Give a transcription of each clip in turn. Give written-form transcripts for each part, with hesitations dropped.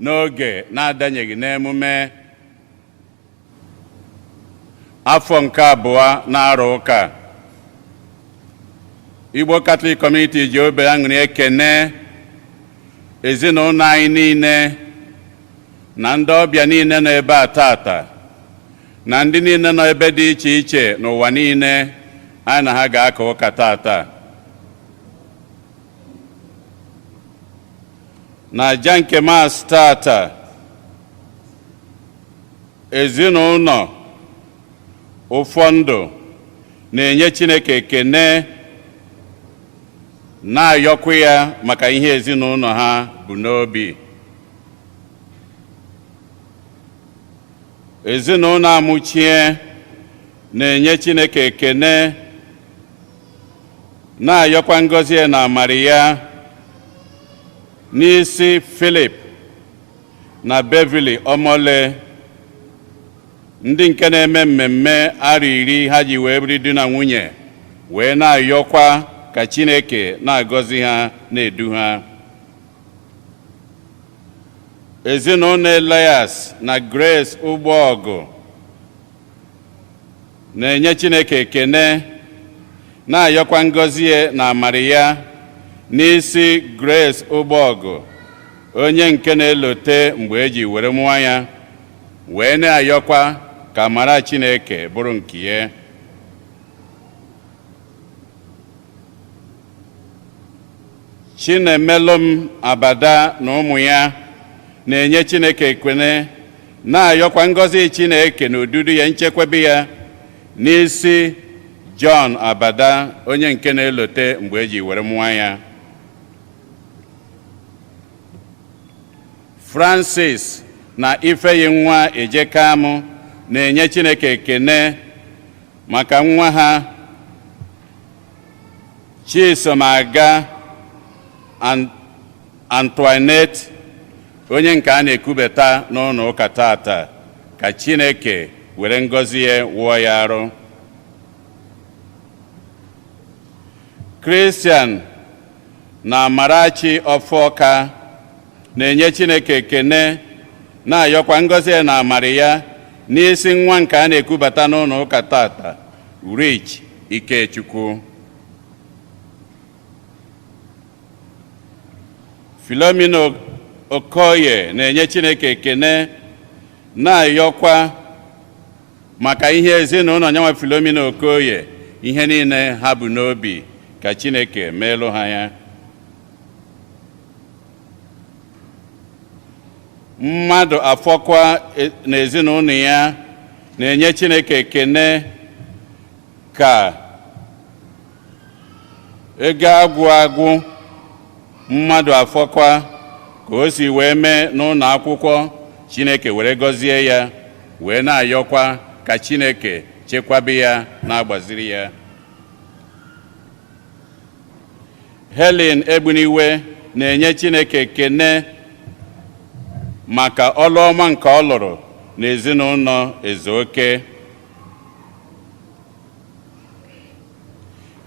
n'oge na-adanyeghị n'emume afọ nke abụọ na-arụ ụka. Igbo Catholic Community ji obi aṅụrị ekene ezinụlọ anyị niile na ndị ọbịa niile nọ ebe a tata na ndị niile nọ ebe dị iche iche n'ụwa niile anyị na ha ga-aka ụka tata. Na aja nke Maasị tata, ezinụlọ ụfọdụ na-enye Chineke ekene na-ayọkwa ya maka ihe ezinụlọ ha bụ n'obi. Ezinụlọ Amụchie na-enye Chineke ekene na-ayọkwa ngọzi ya na amara ya n'isi Philip na Beverly Omole, ndị nke na-eme mmemme arọ iri ha ji wee biri di na nwunye, wee na-ayọkwa ka Chineke na-agọzi ha na-edu ha. Ezinụlọ Elias na Grace Ụgbọọgụ na-enye Chineke ekene na-ayọkwa ngọzi ya na amara ya n'isi Grace Ụgbọọgụ, onye nke na-elote mgbe eji were mụọ ya, wee na-ayọkwa ka amara Chineke bụrụ nke ya. Chinemelum Abada na ụmụ ya na-enye Chineke ekene na-ayọkwa ngọzi Chineke na odudu ya, nchekwebe ya n'isi John Abada, onye nke na-elote mgbe eji were mụọ ya. Francis na Ifeyinwa Ejekamụ na-enye Chineke ekene maka nwa ha Chisomaga Antoinette, onye nke a na-ekwubeta n'ụlọ ụka tata, ka Chineke were ngọzi ya wụọ ya arụ. Christian na Amarachi Ọfọka na-enye Chineke ekene na-ayọkwa ngọzi ya na amara ya n'isi nwa nke a na-ekwubata n'ụlọ ụka tata, Rich Ikechukwu. Philomena Okoye na-enye Chineke ekene na-ayọkwa maka ihe ezinụlọ nyanwa Philomena Okoye, ihe niile ha bụ n'obi, ka Chineke meelụ ha ya. Mmadụ Afọkwa na ezinụlọ ya na-enye Chineke ekene ka ego agwụ Mmadụ Afọkwa ka o si wee mee n'ụlọ akwụkwọ, Chineke were gọzie ya, wee na-ayọkwa ka Chineke chekwabe ya na-agbaziri ya. Helen Egbuniwe na-enye Chineke ekene maka ọlụ ọma nke ọ lụrụ n'ezinụlọ Ezeoke.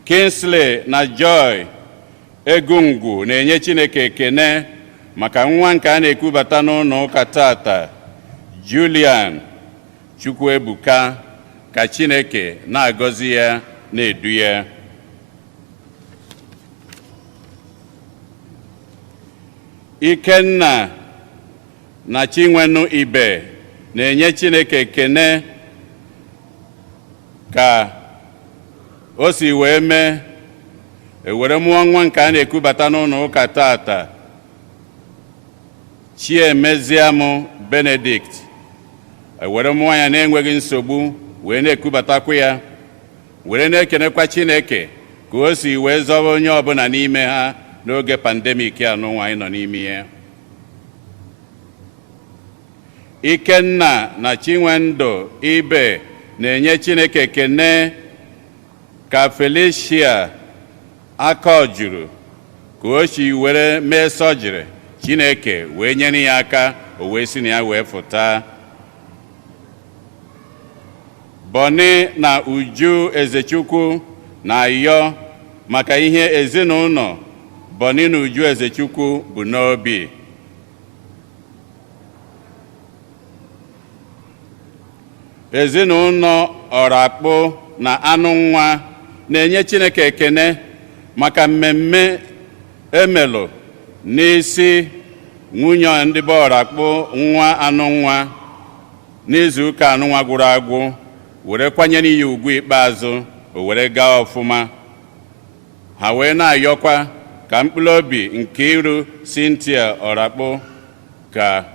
Kingsley na Joy Egungwu na-enye Chineke ekene maka nwa nke a na-ekwubata n'ụlọ ụka tata, Julian Chukwuebuka, ka Chineke na-agọzi ya na-edu ya. Ikenna na Chinwenu Ibe na-enye Chineke ekene ka o si wee mee ewere mụọ nwa nke a na-ekwubata n'ụlọ ụka tata, Chiemeziamụ Benedict, ewere mụọ ya na-enweghị nsogbu, wee na-ekwubatakwa ya, were na-ekenekwa Chineke ka o si wee zọba onye ọbụla n'ime ha n'oge pandemik anụnwa anyị nọ n'ime ya. Ikenna na Chinwendu Ibe na-enye Chineke ekene ka Felicia Akaojuru ka o si were mee sọjiri, Chineke wee nyere ya aka, o wee si na ya wee fụta. Boni na Uju Ezechukwu na-ayọ maka ihe ezinụlọ Boni na Uju Ezechukwu bụ n'obi. ezinụlọ Ọrakpụ na Anụ Nwa na-enye Chineke ekene maka mmemme emelụ n'isi nwunye ndị be Ọrakpụ nwa Anụ Nwa n'izu ụka Anụ Nwa gwụrụ agwụ, were kwanyere ya ugwu ikpeazụ, o were gaa ọfụma. Ha wee na-ayọkwa ka mkpụrụ obi nke iru Cynthia Ọrakpụ ka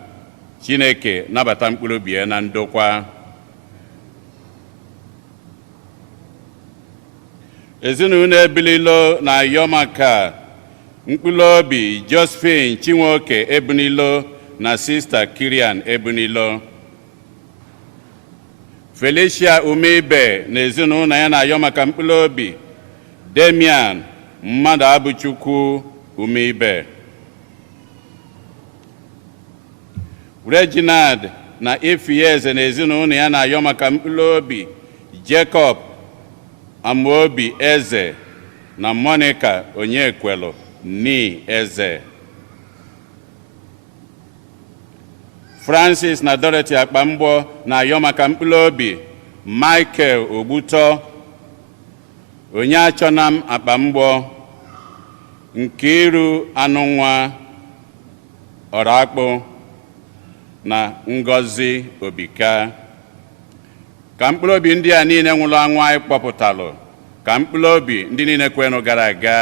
Chineke nabata mkpụrụ obi ya na ndokwa. Ezinụlọ Ebililo na-ayọ maka mkpụrụ obi Josephine Chinwoke Ebunilo na Sista Kirian Ebunilo. Felicia Umeibe na ezinụlọ ya na-ayọ maka mkpụrụ obi Damian Mmadụ Abụchukwu Umeibe. Reginald na Ifieze na ezinụlọ ya na-ayọ maka mkpụrụ obi Jacob Amobi Eze na Monica Onyekwelu Ni Eze. Francis na Dorothy Akpamgbọ na-ayọ maka mkpụrụ obi Michael Ogbuto, Onyeachọnam Akpamgbọ, Nkiru Anụ Nwa Ọrakpụ na Ngozi Obika. Ka mkpụrụ obi ndị a niile nwụrụ anwụ anyị kpọpụtalụ, ka mkpụrụ obi ndị niile kwenụ gara aga.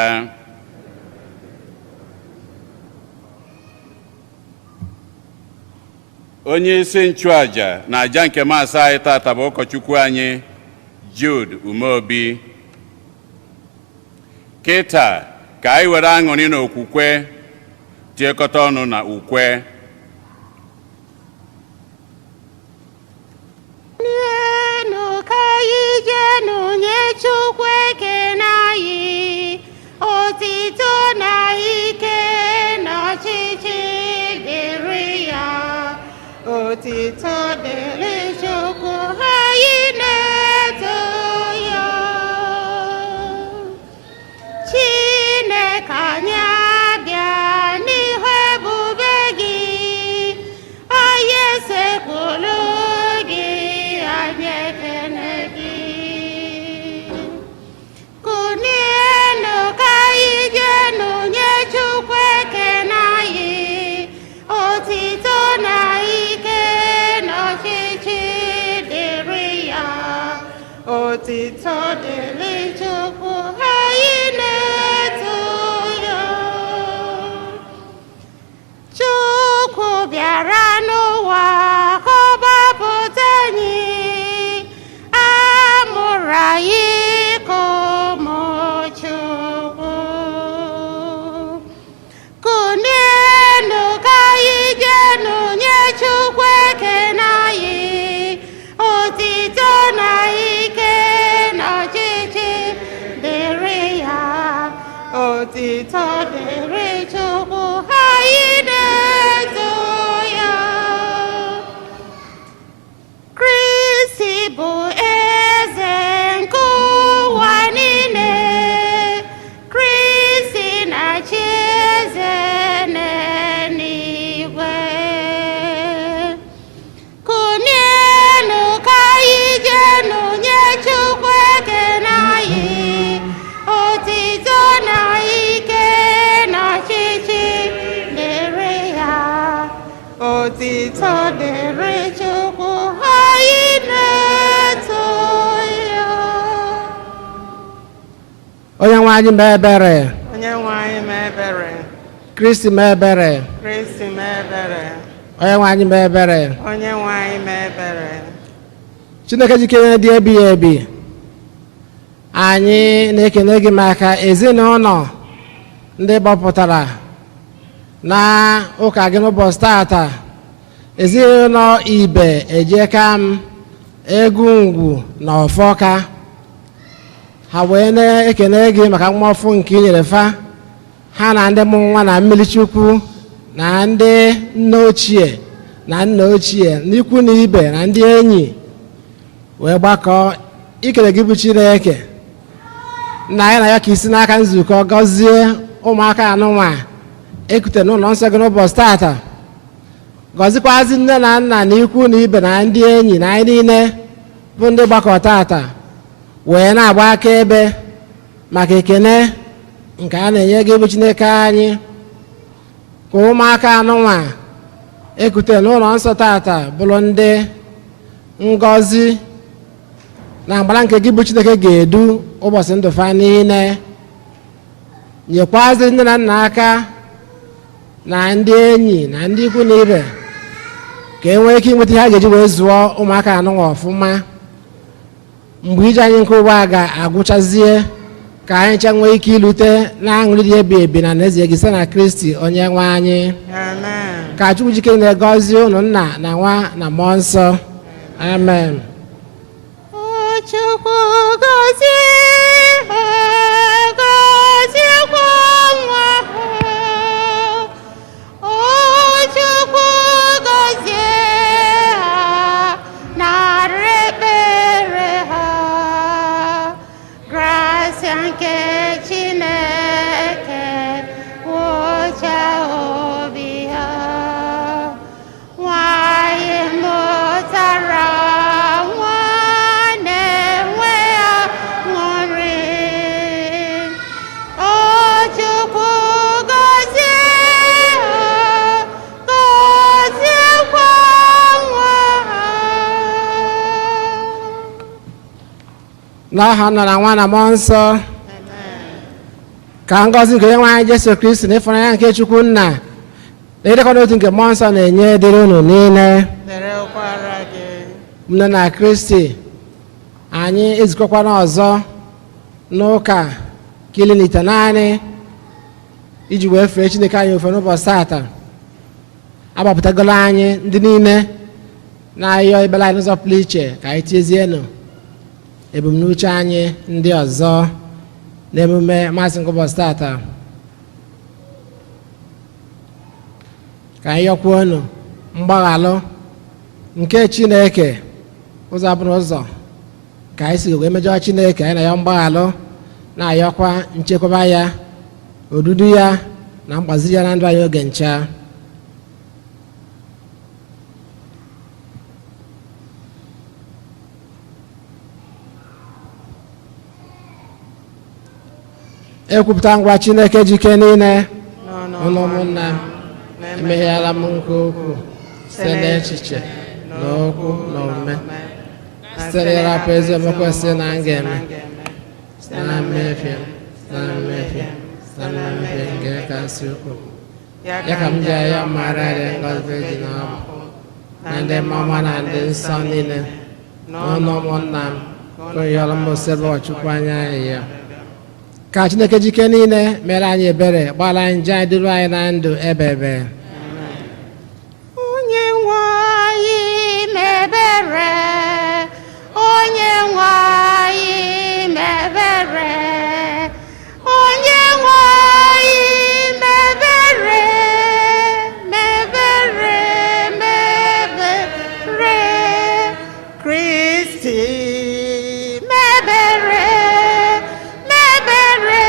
Onye isi nchụaja na aja nke Maasị anyị tata bụ ụkọchukwu anyị Jude Umeobi. Kịta ka anyị were aṅụrị na okwukwe tiekọta ọnụ na ukwe. Chukwu ekene anyị, otito na ike na ọchịchị dịrị ya. Otito dịrị Chukwu, anyị na-eto ya. Chineke anyị abịa n'ihu ebube gị, anyị esekpụrụ gị, anyị ekene gị. Otito dịrị Chukwu, anyị na-eto ya. Chukwu bịara n'ụwa ka ọ gbapụta anyị, amụrụ anyị ka ụmụ Chukwu. Kụnienụ ka anyị jenụ nye Chukwu ekene anyị, otito na otito dịrị Chukwu, anyị na-eto ya. Kristi bụ eze nke ụwa niile, Kristi na-achị eze n'eluigwe. Kụnienụ ka anyị jenụ nye Chukwu ekene anyị, otito na otito dịrị Chukwu, anyị na-eto ya. Onyenwe anyị mee ebere. Onyenwe anyị mee ebere. Kristi mee ebere. Kristi mee ebere. Onyenwe anyị mee ebere. Onyenwe anyị mee ebere. Chineke jikere dị ebighị ebi, anyị na-ekene gị maka ezinụlọ ndị gbapụtara na ụka gị n'ụbọchị tata. Ezinụlọ Ibe Ejekam, Egungwu na Ọfọka, ha wee na-ekene gị maka mmọfụ nke inyere fa ha na ndị mụrụ nwa na mmiri Chukwu na ndị nne ochie na nna ochie n'ikwu na ibe na ndị enyi wee gbakọ ikele gị bụ Chineke na ya na ya ka isi n'aka nzukọ gọzie ụmụaka anụnwa ekute n'ụlọ nsọ gị n'ụbọchị tata. Gọzikwazi nne na nna na ikwu na ibe na ndị enyi na anyị niile bụ ndị gbakọ tata wee na-agba akaebe maka ekene nke a na-enye gị bụ Chineke anyị ka ụmụaka anụnwa ekute n'ụlọ nsọ tata bụrụ ndị ngọzi na mgbara nke gị bụ Chineke ga-edu ụbọchị ndụ fa niile. Nyekwazi nne na nna aka na ndị enyi na ndị ikwu na ibe ka e nwee ike inweta ihe a ga-eji wee zụọ ụmụaka anụnwa ọfụma mgbe ije anyị nke ụwa ga-agwụchazie, ka anyị ncha nwee ike ilute na aṅụrị dị ebi ebi na alaeze gị site na Kristi onye nwe anyị. Amen. Ka Chukwu jikere na-egọzi unu nna na nwa na mmụọ nsọ. Amen. O Chukwu gọzie ha, gọziekwa nwa ha. O Chukwu gọzie ha, nara ekpere ha. Gracia nke Chineke wụcha obi ha. Nwanyị mụtara nwa na-enwe aṅụrị. O Chukwu gọzie ha, gọziekwa nwa ha. N'aha Nna na Nwa na Mmụọ Nsọ. Ka ngọzi nke Onyenwe anyị Jesu Kristi na ịfụnanya nke Chukwu Nna na ịdịkọ n'otu nke Mmụọ Nsọ na-enye dịrị unu niile. Derekwara gị. Nne na Kristi, anyị ezukọkwana ọzọ n'ụka Kilinite naanị iji wee fee Chineke anyị ofe n'ụbọchị tata. Agbapụtagolo anyị ndị niile na-ayọ ibela anyị n'ụzọ pụrụ iche ka anyị tiezienụ ebumnuche anyị ndị ọzọ n'emume masị nke ụbọchị tata. Ka anyị yọkwuonu mgbaghalụ nke Chineke ụzọ abụrụ ụzọ ka anyị si wee mejọọ Chineke, anyị na-ayọ mgbaghalụ na-ayọkwa nchekwaba ya, odudu ya na mgbaziri ya na ndụ anyị oge ncha. Ekwupụta ngwa Chineke jike niile ụnụ ụmụnna m, emegheala m nke ukwuu site n'echiche na okwu na omume, site n'ịrapụ ezi omume kwesịrị na m ga-eme, site na mmehie nke kasị ukwuu. Ya ka m ji ayọ mara dị ngọzi dị n'ọbụ na ndị mama na ndị nsọ niile na ụnụ ụmụnna m, ka oyọrọ m osebe Chukwu anya anyị ya. Ka Chineke jike niile mere anyị ebere, gbara anyị nje anyị, duru anyị na ndụ ebebe. Onye nwe anyị mebere, onye nwe anyị mebere, onye nwe anyị mebere, mebere, mebere, Kristi. mebere, mebere,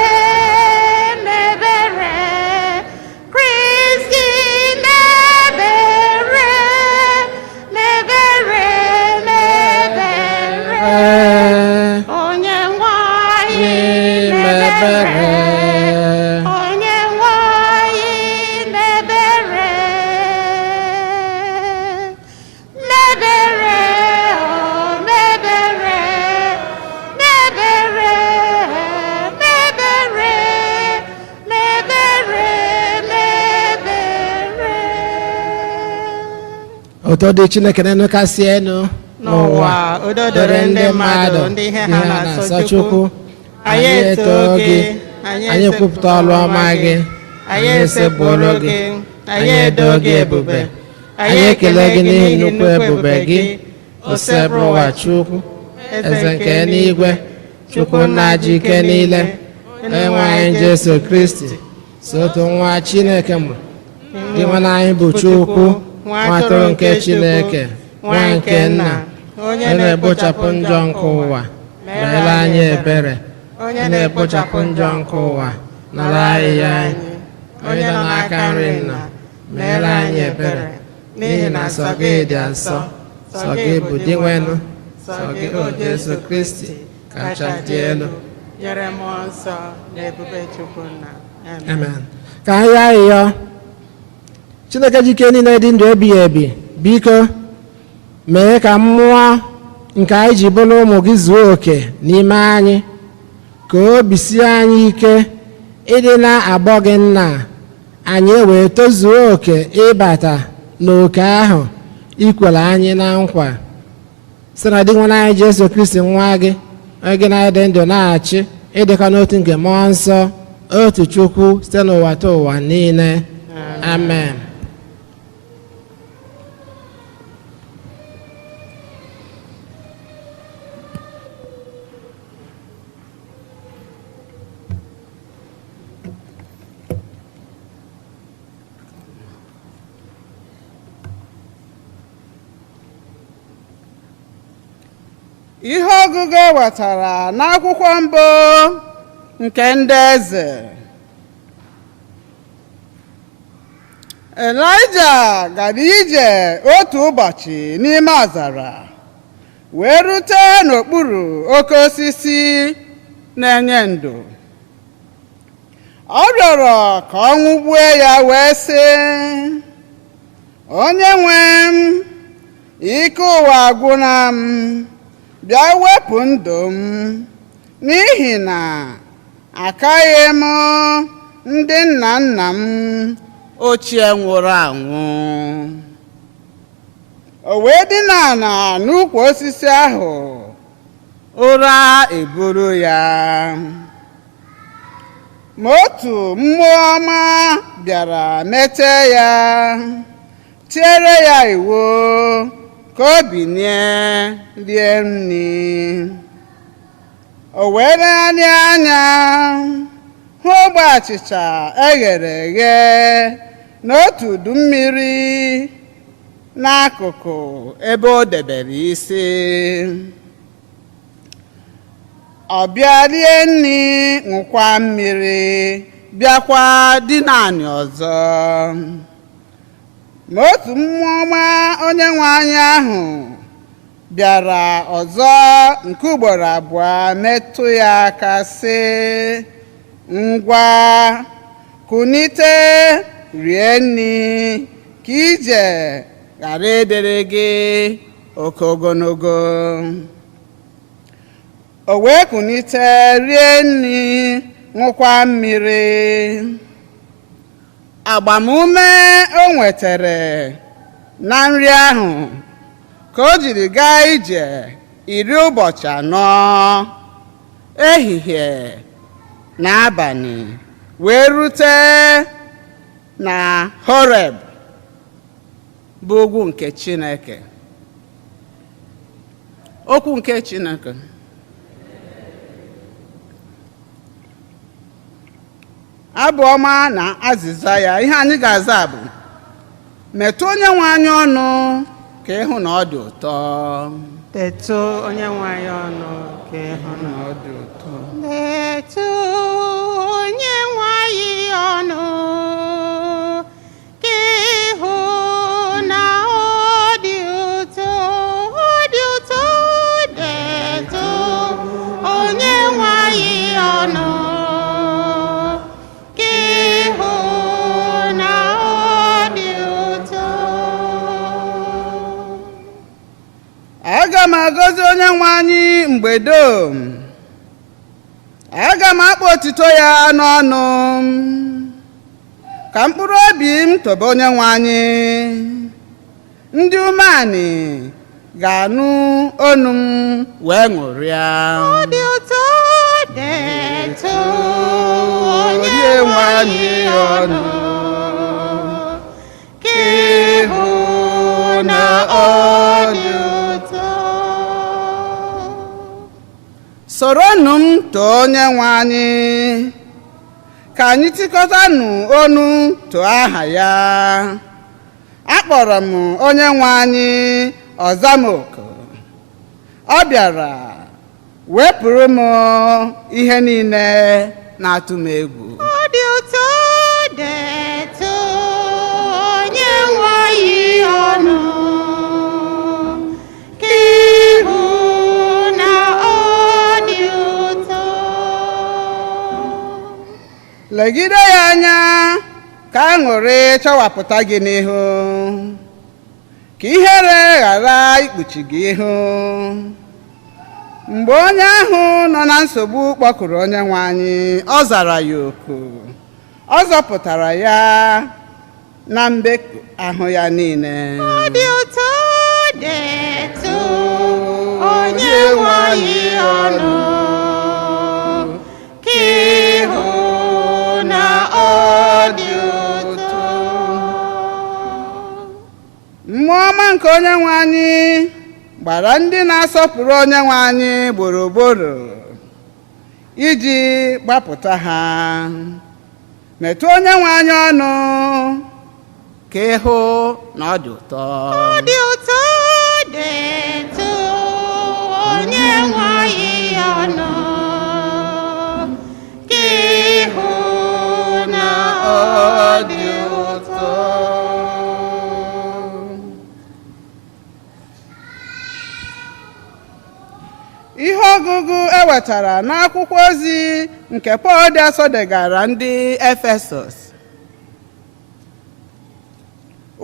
mebere, Kristi mebere, mebere, mebere, onye nwe anyị mebere, onye nwe anyị mebere, mebere, oh mebere, mebere, mebere, mebere, mebere. Ụtọ dị Chineke n'elu kasị elu N'ụwa udo dịrị ndị mmadụ ndị ihe ha na-asọ Chukwu. Anyị eto gị, anyị ekwupụta ọrụ ọma gị, anyị esekpụrụ gị, anyị edo gị ebube, anyị ekele gị n'ihi nnukwu ebube gị, osebụ ụwa Chukwu, eze nke n'igwe, Chukwu nna ji ike niile, enwe anyị Jesu Kristi, so otu nwa Chineke mụrụ, gị nwa na anyị bụ Chukwu, nwa atụrụ nke Chineke, nwa nke nna, onye na-ekpochapụ njọ nke ụwa, meere anyị ebere, onye na-ekpochapụ njọ nke ụwa, nara anyị ya anyị, onye nọ n'aka nri nna, meere anyị ebere, n'ihi na sọ gị dị nsọ, sọ gị bụ di nwenụ, sọ gị o Jesu Kristi kacha dị elu, nyere mmụọ nsọ na ebube Chukwu nna. amen. Ka anyị ayịyọ Chineke jike niile dị ndụ ebighị ebi, biko mee ka mmụọ nke anyị ji bụrụ ụmụ gị zuo oke n'ime anyị, ka obi sie anyị ike ịdị na-agbọ gị nna, anyị wee tozuo oke ịbata n'oke ahụ ikwere anyị na nkwa site na dị nwa anyị Jesu Kristi nwa gị, onye gị na-adị ndụ na-achị ịdịkọ n'otu nke mmụọ nsọ, otu Chukwu site n'ụwa ta ụwa niile, amen. Ihe ọgụgụ ewetara n'akwụkwọ mbụ nke ndị eze. Elaịja gara ije otu ụbọchị n'ime ọzara wee rute n'okpuru oke osisi na-enye ndo. Ọ rịọrọ ka ọ ṅụgbue ya wee sị, onye nwe m, ike ụwa agwụla m, bịa wepụ ndụ m, n'ihi na akaghị m ndị nna nna m ochie nwụrụ anwụ. O wee dina ala n'ukwu osisi ahụ, ụra eburu ya. Ma otu mmụọ ọma bịara mete ya, tiere ya iwu ka o binie rie nri. O wee legharịa anya hụ ogbe achịcha eghere eghe n'otu udu mmiri n'akụkụ ebe o debere isi. Ọ bịa rie nri, ṅụkwa mmiri, bịakwa dina anị ọzọ. Ma otu mmụọ ọma Onyenwe anyị ahụ bịara ọzọ nke ugboro abụọ metụ ya aka sị, ngwa kunite rie nri ka ije ghara ịdịrị gị oke ogologo. O wee kunite rie nri, ṅụkwa mmiri. Agbamume o nwetara na nri ahụ ka o jiri gaa ije 10 ụbọchị 4, ehihie na abalị, wee rute na Horeb bụ ugwu nke Chineke. Okwu nke Chineke. Abụ ọma na azịza ya, ihe anyị ga-aza bụ, metụ Onyenwe anyị ọnụ ka ịhụ na ọ dị ụtọ. Detụ Onyenwe anyị ọnụ ka ịhụ na ọ dị ụtọ. Detụ Onyenwe anyị ọnụ ka ịhụ na ọ dị ụtọ. Ọ dị ụtọ. Detụ Onyenwe anyị ọnụ. Aga m agọzi Onyenwe anyị mgbe dum, aga m akpọ otito ya n'ọnụ m, ka mkpụrụ obi m tobe Onyenwe anyị. Ndị umeanị ga-anụ onu m wee ṅụrịa. Ọ dị ụtọ. Detụ Onyenwe anyị ọnụ ka ịhụ na ọ dị ụtọ. Soronụ m too Onyenwe anyị, ka anyị tikọtanụ ọnụ too aha ya. Akpọrọ m Onyenwe anyị, ọ za m oku. Ọ bịara wepụrụ m ihe niile na-atụ m egwu. Ọ dị ụtọ. Detụ Onyenwe anyị ọnụ ka ịhụ legide ya anya ka aṅụrị chawapụta gị n'ihu, ka ihere ghara ikpuchi gị ihu. Mgbe onye ahụ nọ na nsogbu kpọkuru Onyenwe anyị, ọ zara ya oku, ọ zọpụtara ya na mbeku ahụ ya niile. Ọ dị ụtọ detụ Onyenwe anyị ọnụ, ka ịhụ na ọ dị ụtọ. Mmụọ ọma nke Onyenwe anyị gbara ndị na-asọpụrụ Onyenwe anyị gburugburu iji gbapụta ha. Metụ Onyenwe anyị ọnụ ka ịhụ na ọ dị ụtọ. Ọ dị ụtọ detụ Onyenwe anyị ọnụ, ka ịhụ na ọ dị ụtọ. Ihe ọgụgụ ewetara n'akwụkwọ ozi nke Pọl dị asọ degara ndị Efesọs.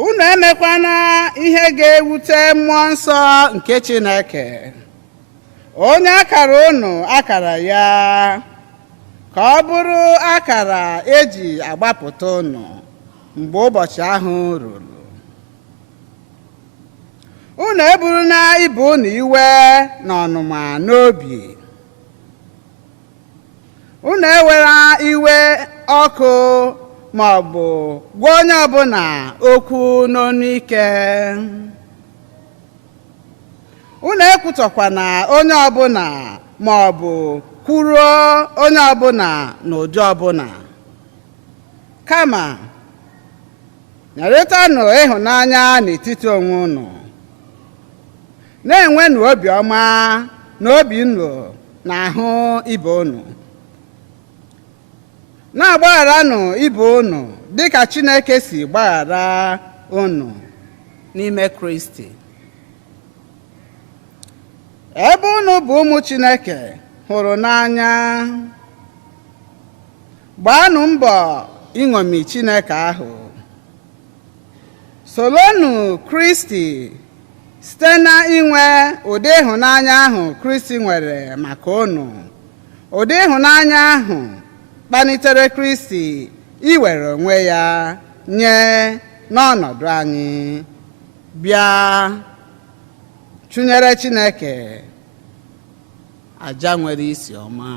Unu emekwana ihe ga-ewute mmụọ nsọ nke Chineke, onye akara unu akara ya, ka ọ bụrụ akara eji agbapụta unu mgbe ụbọchị ahụ ruru. Unu eburuna ibe unu iwe na ọnụma n'obi. Unu ewera iwe ọkụ ma ọ bụ gwa onye ọbụla okwu n'ọnụ ike. Unu ekwutọkwana onye ọbụla ma ọ bụ kwuruo onye ọbụla n'ụdị ọbụla. Kama nyerịtanụ ịhụnanya n'etiti onwe unu, na-enwenụ obiọma na obi nlo n'ahụ ibe unu, na-agbagharanụ ibe unu dịka Chineke si gbaghara unu n'ime Kristi. Ebe unu bụ ụmụ Chineke hụrụ n'anya, gbaanụ mbọ iṅomi Chineke ahụ. Solonụ Kristi site na inwe ụdị ịhụnanya ahụ Kristi nwere maka unu, ụdị ịhụnanya ahụ kpalitere Kristi iwere onwe ya nye n'ọnọdụ anyị, bịa chụnyere Chineke aja nwere isi ọma.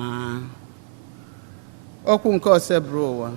Okwu nke oseburu ụwa.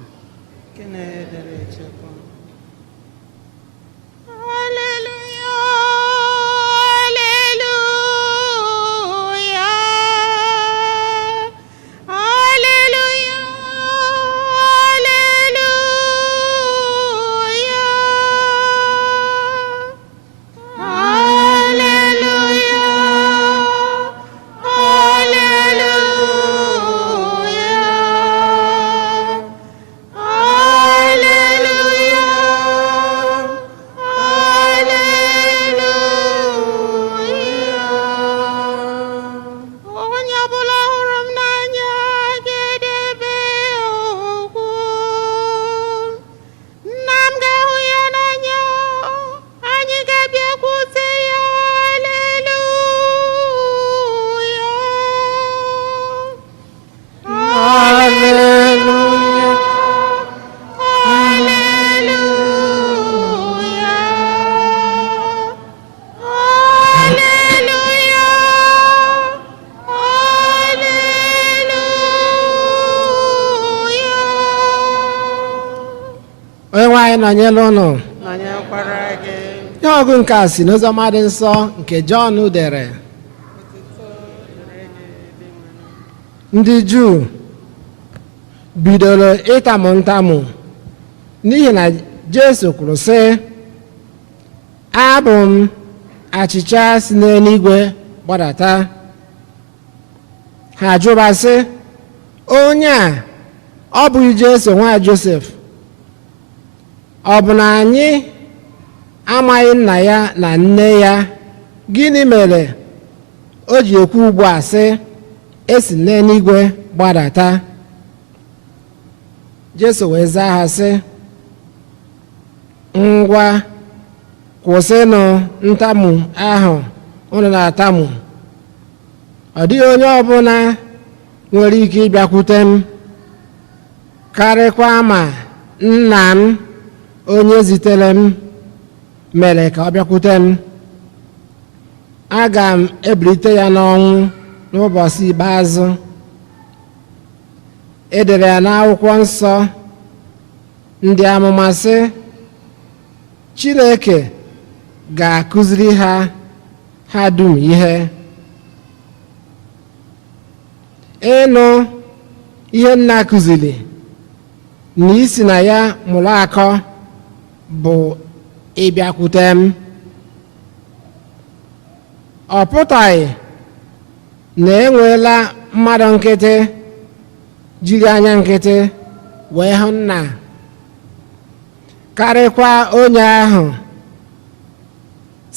Onyenwe anyị nọnyere unu. Nọnyekwara gị. Ihe ọgụ nke a si n'oziọma dị nsọ nke Jọn dere. Ndị Juu bidoro ịtamụ ntamụ n'ihi na Jesu kwuru sị, abụ m achịcha si n'eluigwe gbadata. Ha jụba sị, onye a ọ bụghị Jesu nwa Josef? Ọ bụ na anyị amaghị nna ya na nne ya? Gịnị mere o ji ekwu ugbu a sị, esi n'eluigwe gbadata? Jesu wee zaa ha sị, ngwa kwụsịnụ ntamu ahụ unu na-atamu. Ọ dịghị onye ọbụla nwere ike ịbịakwute m karịkwa ma nna m onye zitere m mere ka ọ bịakwute m. Aga m ebilite ya n'ọnwụ n'ụbọchị ikpeazụ. E dere ya n'akwụkwọ nsọ ndị amụma sị, Chineke ga-akụziri ha dum ihe. Ịnụ ihe nna kụziri na isi na ya mụrụ akọ bụ ịbịakwute m. Ọ pụtaghị na enweela mmadụ nkịtị jiri anya nkịtị wee hụ nna, karịkwa onye ahụ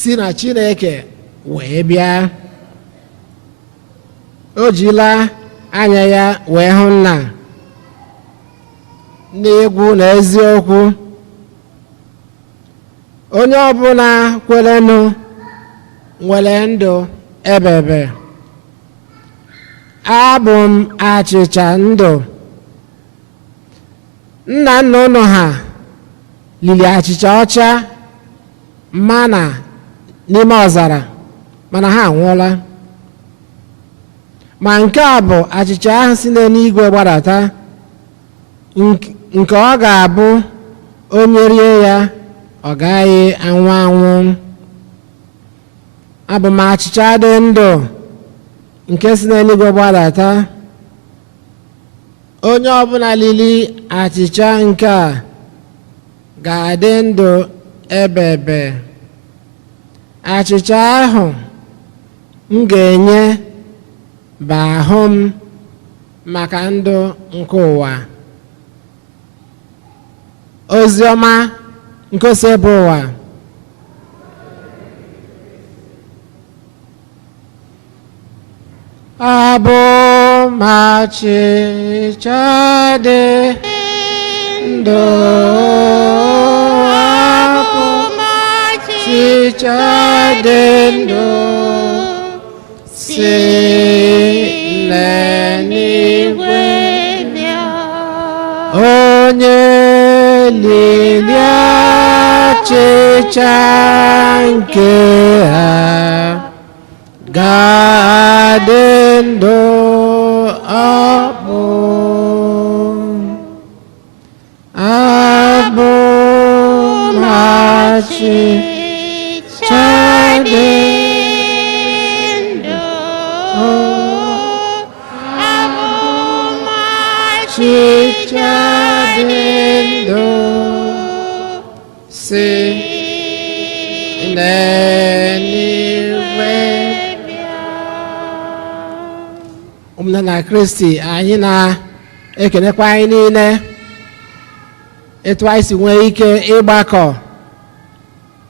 si na Chineke wee bịa. O jila anya ya wee hụ nna n'egwu na eziokwu. Onye ọbụla kwerenụ nwere ndụ ebebe. Abụ m achịcha ndụ. Nna nna unu ha liri achịcha ọcha mana n'ime ọzara, mana ha anwụọla. Ma nke a bụ achịcha ahụ si n'eluigwe gbadata, nke ọ ga-abụ onye rie ya ọ gaghị anwụ anwụ. Abụ m achịcha dị ndụ nke si n'eluigwe gbadata. Onye ọbụla lili achịcha nke a ga-adị ndụ ebebe. Achịcha ahụ m ga-enye bụ ahụ m maka ndụ nke ụwa. Ozi ọma nke si bụ ụwa. Abụ m achịcha dị ndụ. Abụ m achịcha dị ndụ si n'eluigwe bịa. Onye lili achịcha nke a ga-adị ndụ ọkpụ. Abụ m achịcha dị ndụ. Abụ m achịcha dị ndụ si n'eluigwe. Ụmụnne na Kristi, anyị na-ekenekwa anyị niile etu anyị si nwee ike ịgbakọ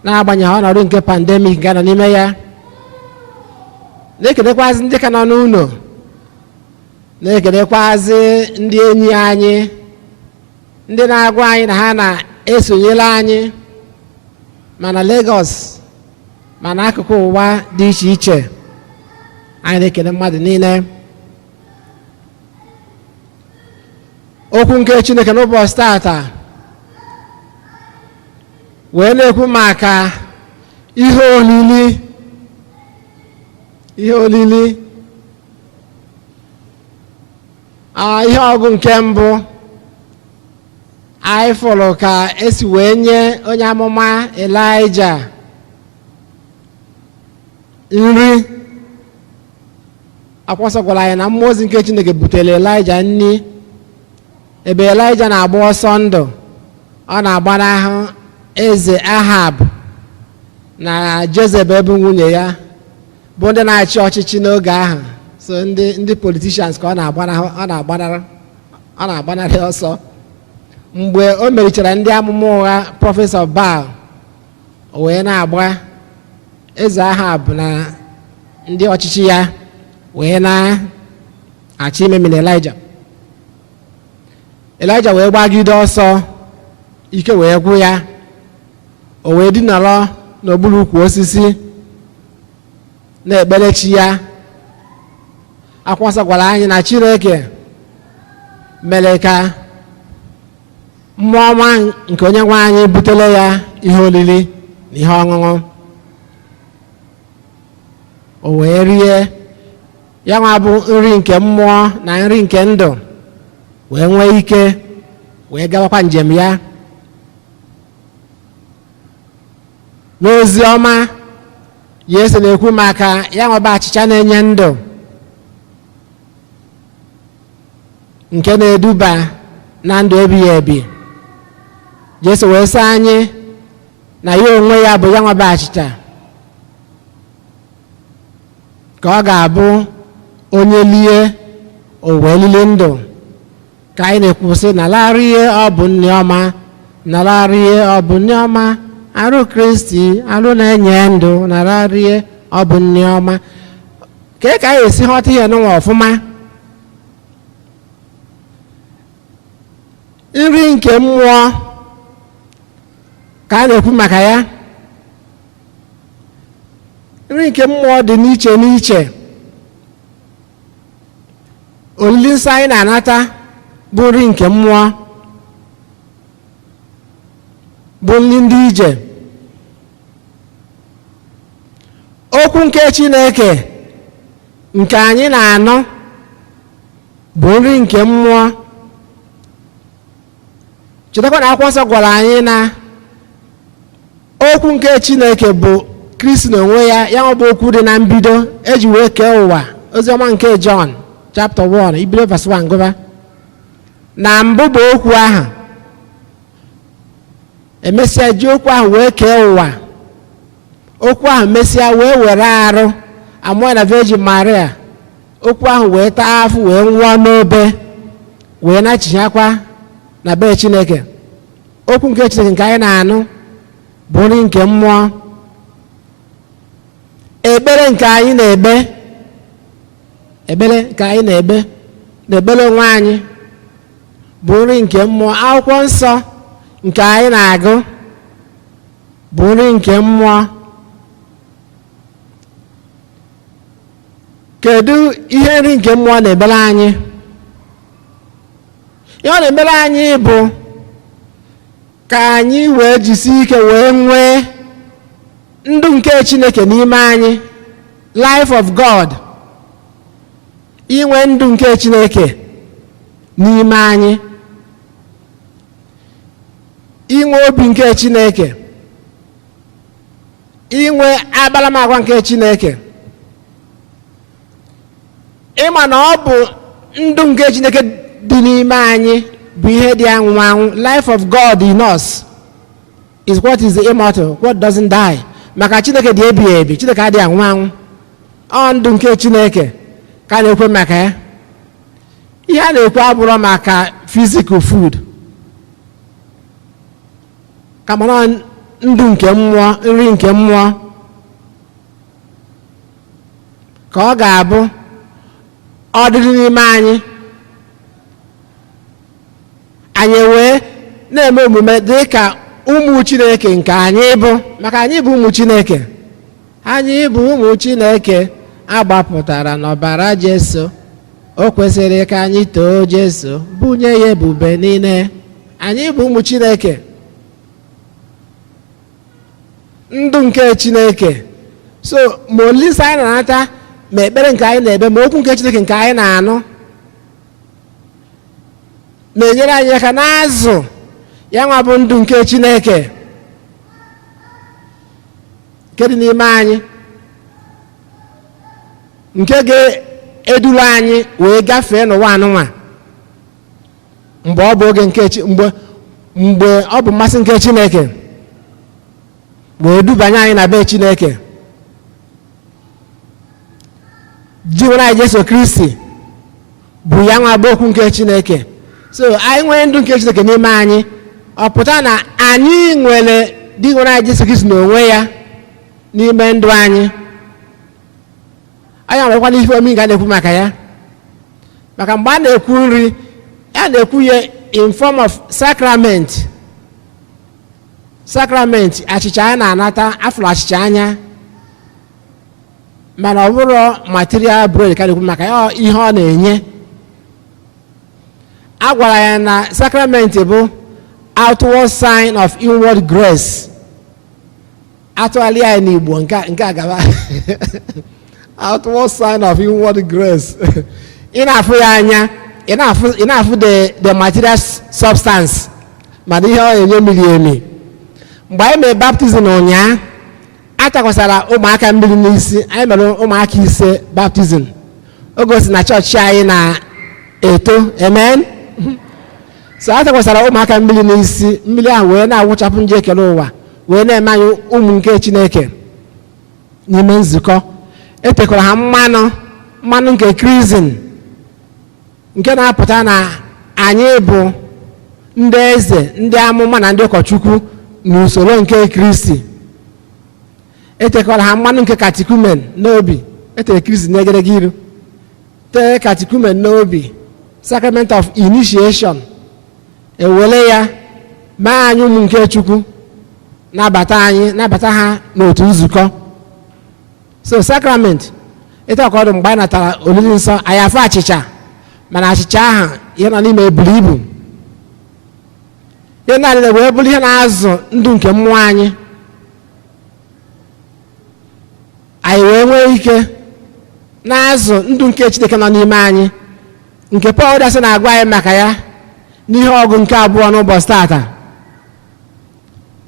n'agbanyeghị ọnọdụ nke pandemik ga nọ n'ime ya. Na-ekenekwazi ndị ka nọ n'ụlọ, na-ekenekwazi ndị enyi anyị ndị na-agwa anyị na ha na-esonyere anyị ma na Lagos ma n'akụkụ ụwa dị iche iche. Anyị na-ekene mmadụ niile. Okwu nke Chineke n'ụbọchị tata wee na-ekwu maka ihe olili. Ihe olili, ihe ọgụ nke mbụ anyị fụrụ ka esi wee nye onye amụma Elaịja nri. Akwụkwọ nsọ gwara anyị na mmụọ ozi nke Chineke butere Elaịja nri ebe Elaịja na-agba ọsọ ndụ. Ọ na-agbanahụ eze Ahab na Jezebel bụ nwunye ya, bụ ndị na-achị ọchịchị n'oge ahụ. So ndị politicians ka ọ na-agbanarị ọsọ. Mgbe o merichara ndị amụma ụgha prophets of Baal, o wee na-agba eze Ahab na ndị ọchịchị ya wee na-achị imemina Elaịja. Elijah wee gbagide ọsọ ike wee gwụ ya, o wee dinara n'okpuru ukwu osisi na-ekpere chi ya. Akwụkwọ nsọ gwara anyị na Chineke mere ka mmụọ ọma nke Onyenwe anyị butere ya ihe oriri na ihe ọṅụṅụ, o wee rie. Ya nwa bụ nri nke mmụọ na nri nke ndụ, wee nwee ike wee gawakwa njem ya. N'ozi ọma Yesu na-ekwu maka ya nwa bụ achịcha na-enye ndụ, nke na-eduba na ndụ ebighị ebi. Yesu wee sị anyị na ya onwe ya bụ ya nwa bụ achịcha, ka ọ ga-abụ onye lie o wee lili ndụ. Ka anyị na-ekwu sị na larie ọ bụ nri ọma, na larie ọ bụ nri ọma, arụ Kristi arụ na-enye ndụ, na larie ọ bụ nri ọma. Ka anyị esi ghọta ihe n'ụwa ọfụma? Nri nke mmụọ ka a na-ekwu maka ya. Nri nke mmụọ dị n'iche n'iche. Olili nsọ anyị na-anata bụ nri nke mmụọ, bụ nri ndị ije. Okwu nke Chineke nke anyị na-anụ bụ nri nke mmụọ. Chetakwa na akwụkwọ nsọ gwara anyị na okwu nke Chineke bụ Kristi n'onwe ya, ya nwa bụ okwu dị na mbido eji wee kee ụwa. Oziọma nke John chapter 1 ibido verse 1 gụba. Na mbụ bụ okwu ahụ, emesịa ji okwu ahụ wee kee ụwa. Okwu ahụ mesịa wee were arụ, amụọ na Virgin Maria. Okwu ahụ wee taa afụ wee nwụọ n'obe, wee na-achịchakwa na be Chineke. Okwu nke Chineke nke anyị na-anụ bụ nri nke mmụọ. Ekpere nke anyị na-ekpe, ekpere nke anyị na-ekpere onwe anyị bụ nri nke mmụọ. Akwụkwọ nsọ nke anyị na-agụ bụ nri nke mmụọ. Kedu ihe nri nke mmụọ na-emere anyị? Ihe ọ na-emere anyị bụ ka anyị wee jisi ike wee nwee ndụ nke Chineke n'ime anyị, life of God. Inwe ndụ nke Chineke n'ime anyị, inwe obi nke Chineke, inwe akparamagwa nke Chineke. Ịma na ọ bụ ndụ nke Chineke dị n'ime anyị bụ ihe dị anwụ anwụ. Life of God in us is what is immortal, what doesn't die. Maka Chineke dị ebighị ebi, Chineke adịghị anwụ anwụ. Ọ ndụ nke Chineke ka a na-ekwe maka ya. Ihe a na-ekwe abụrụ maka physical food, kama na ndụ nke mmụọ, nri nke mmụọ, ka ọ ga-abụ ọ dịrị n'ime anyị. Anyị wee na-eme omume dị ka ụmụ Chineke nke anyị bụ, maka anyị bụ ụmụ Chineke. Anyị bụ ụmụ Chineke agbapụtara n'ọbara Jesu. O kwesịrị ka anyị too Jesu, bunye ya ebube niile. Anyị bụ ụmụ Chineke. Ndụ nke Chineke. So ma olise anyị na-anata, ma ekpere nke anyị na-ebe, ma okwu nke Chineke nke anyị na-anụ, na-enyere anyị aka n'azụ ya nwa bụ ndụ nke Chineke nke dị n'ime anyị, nke ga-eduru anyị wee gafee n'ụwa anụnwa mgbe ọ bụ oge nke mgbe ọ bụ mmasị nke Chineke, wee dubanye anyị na be Chineke. Ji nwere anyị Jesu Kristi bụ ya nwa bụ okwu nke Chineke. So anyị nwere ndụ nke Chineke n'ime anyị, ọ pụta na anyị nwere di nwere anyị Jesu Kristi n'onwe ya n'ime ndụ anyị. Anyị nwerekwa n'ife omi ga na-ekwu maka ya, maka mgbe a na-ekwu nri, a na-ekwu ya in form of sacrament. Sacrament achịcha a na-anata afụrụ achịcha anya mana ọ bụrụ material bread ka na-ekwu maka ya ihe ọ na-enye. A gwara ya na sacrament bụ outward sign of inward grace. Atụgharị ya n'Igbo nke agaba outward sign of inward grace. Ị na-afụ ya anya, ị na-afụ the material substance mana ihe ọ na-enye miri emi. Mgbe anyị mere baptizim ụnyaahụ, a takwasara ụmụaka mmiri n'isi. Anyị mere ụmụaka 5 baptizim. O gosi na chọọchị anyị na-eto. Amen. So a takwasara ụmụaka mmiri n'isi. Mmiri ahụ wee na-awụchapụ nje ekele ụwa wee na-eme anyị ụmụ nke Chineke n'ime nzukọ. Etekwara ha mmanụ nke krizin nke na-apụta na anyị bụ ndị eze, ndị amụma na ndị ụkọchukwu n'usoro nke Kristi. Etekwara ha mmanụ nke katikumen n'obi. Etere Kristi n'egedege iru. Tee katikumen n'obi. Sacrament of initiation. Ewele ya mee anyị ụmụ nke Chukwu, nabata ha n'otu nzukọ. So sacrament etekwara mgbe anyị natara olili nsọ, anyị afọ achịcha mana achịcha ahụ ihe nọ n'ime eburu ibu. Ihe na-adịghị wee bụrụ ihe na-azụ ndụ nke mmụọ anyị. Anyị wee nwee ike na-azụ ndụ nke Chineke nọ n'ime anyị, nke Pọl dasị na-agwa anyị maka ya n'ihe ọgụ nke 2 n'ụbọchị tata.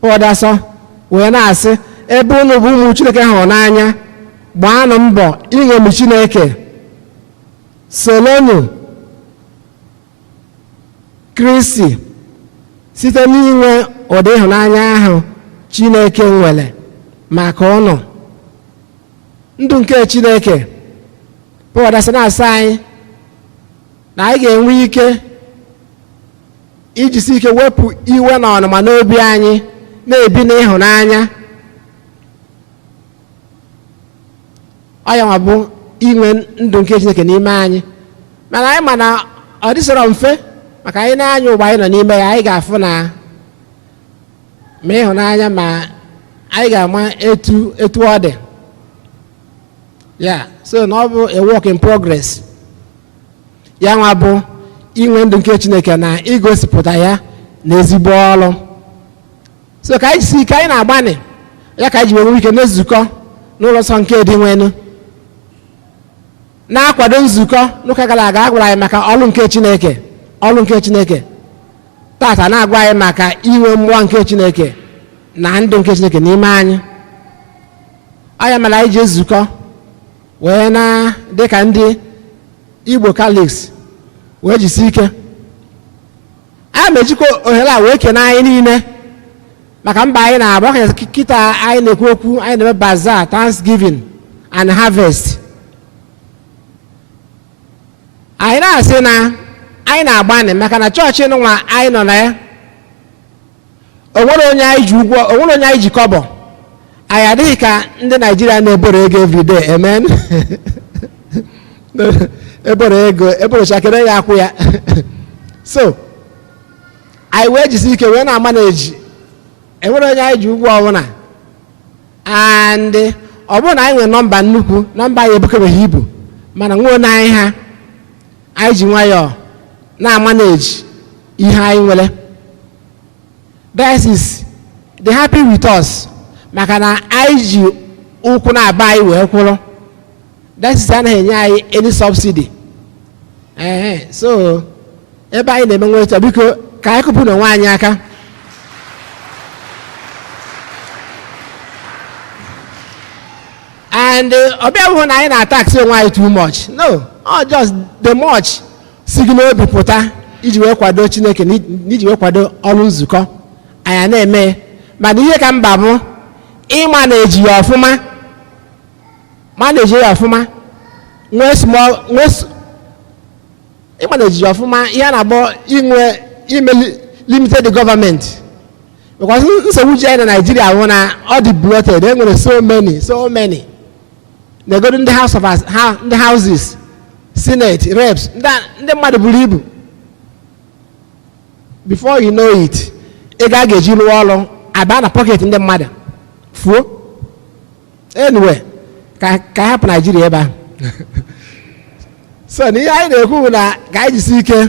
Pọl dasọ wee na-asị, ebe unu bụ ụmụ Chineke hụrụ n'anya, gbaanụ mbọ iṅomi Chineke, solonu Kristi site n'inwe ụdị ịhụnanya ahụ Chineke nwere maka ụnụ. Ndụ nke Chineke, Pọl dasị na-asị anyị na anyị ga-enwe ike ijisi ike wepụ iwe na ọnụma n'obi anyị, na-ebi n'ịhụnanya. Ọ ya nwa bụ inwe ndụ nke Chineke n'ime anyị. Mana anyị ma na ọ dịsịrọ mfe maka anyị na-anya ụgbọ anyị nọ n'ime ya. Anyị ga-afụ na ma ịhụnanya ma anyị ga-ama etu ọ dị. Ya so na ọ bụ a work in progress. Ya nwa bụ inwe ndụ nke Chineke na igosipụta ya na ezigbo ọrụ. So ka anyị jisi ike anyị na-agbanị ya ka anyị ji nwee ike n'ezukọ n'ụlọ nsọ nke dị nwenu na-akwado nzukọ. N'ụka gara aga agwara anyị maka ọrụ nke Chineke. Tata na-agwa anyị maka inwe mmụọ nke Chineke na ndụ nke Chineke n'ime anyị. Ọ ya mere anyị ji ezukọ wee na dịka ndị Igbo Catholics wee jisi ike. Anyị mejikwa ohere a wee kene anyị niile maka mba anyị na-agba. Kịta anyị na-ekwu okwu, anyị na-eme bazaar, Thanksgiving and harvest. Anyị na-asị na anyị na-agbanị maka na chọọchị nwa anyị nọ na ya onwere onye anyị ji ụgwọ, onwere onye anyị ji kọbọ. Anyị adịghị ka ndị Naijiria na-eboro ego everyday. Amen. Eboro ego, eborochakere ya akwụ ya. So anyị wee jisi ike wee na-amaneji. Enwere onye anyị ji ụgwọ ọbụla. And ọ bụrụ na anyị nwere nọmba nnukwu, nọmba anyị ebukebeghị ibu, mana nwee na anyị ha, anyị ji nwayọọ na-amaneji ihe anyị nwere. Diocese they happy with us maka na anyị ji ụkwụ na-aba anyị wee kwụrụ. Diocese anaghị enye anyị any subsidy. So ebe anyị na-eme nweta, biko ka anyị kụpụ n'onwe anyị aka. And ọbịa bụ na anyị na-atax onwe anyị too much. No, not just the much si gị n'obi pụta iji wee kwado Chineke na iji wee kwado ọrụ nzukọ anyị na-eme. Mana ihe ka mba bụ ịma na-eji ya ọfụma, ịma na-eji ya ọfụma. Ihe a na-agbọ ime limited government. Because nsogbu ji anyị na Nigeria bụ na ọ dị bloated. E nwere so many. Na-egodo ndị houses, senate, reps, ndị mmadụ buru ibu. before you know it ego a ga-eji rụọ ọrụ abịa na pọket ndị mmadụ fuo. Anyway, ka hapụ Naijiria ebe a. So na ihe anyị na-ekwu bụ na ka anyị jisi ike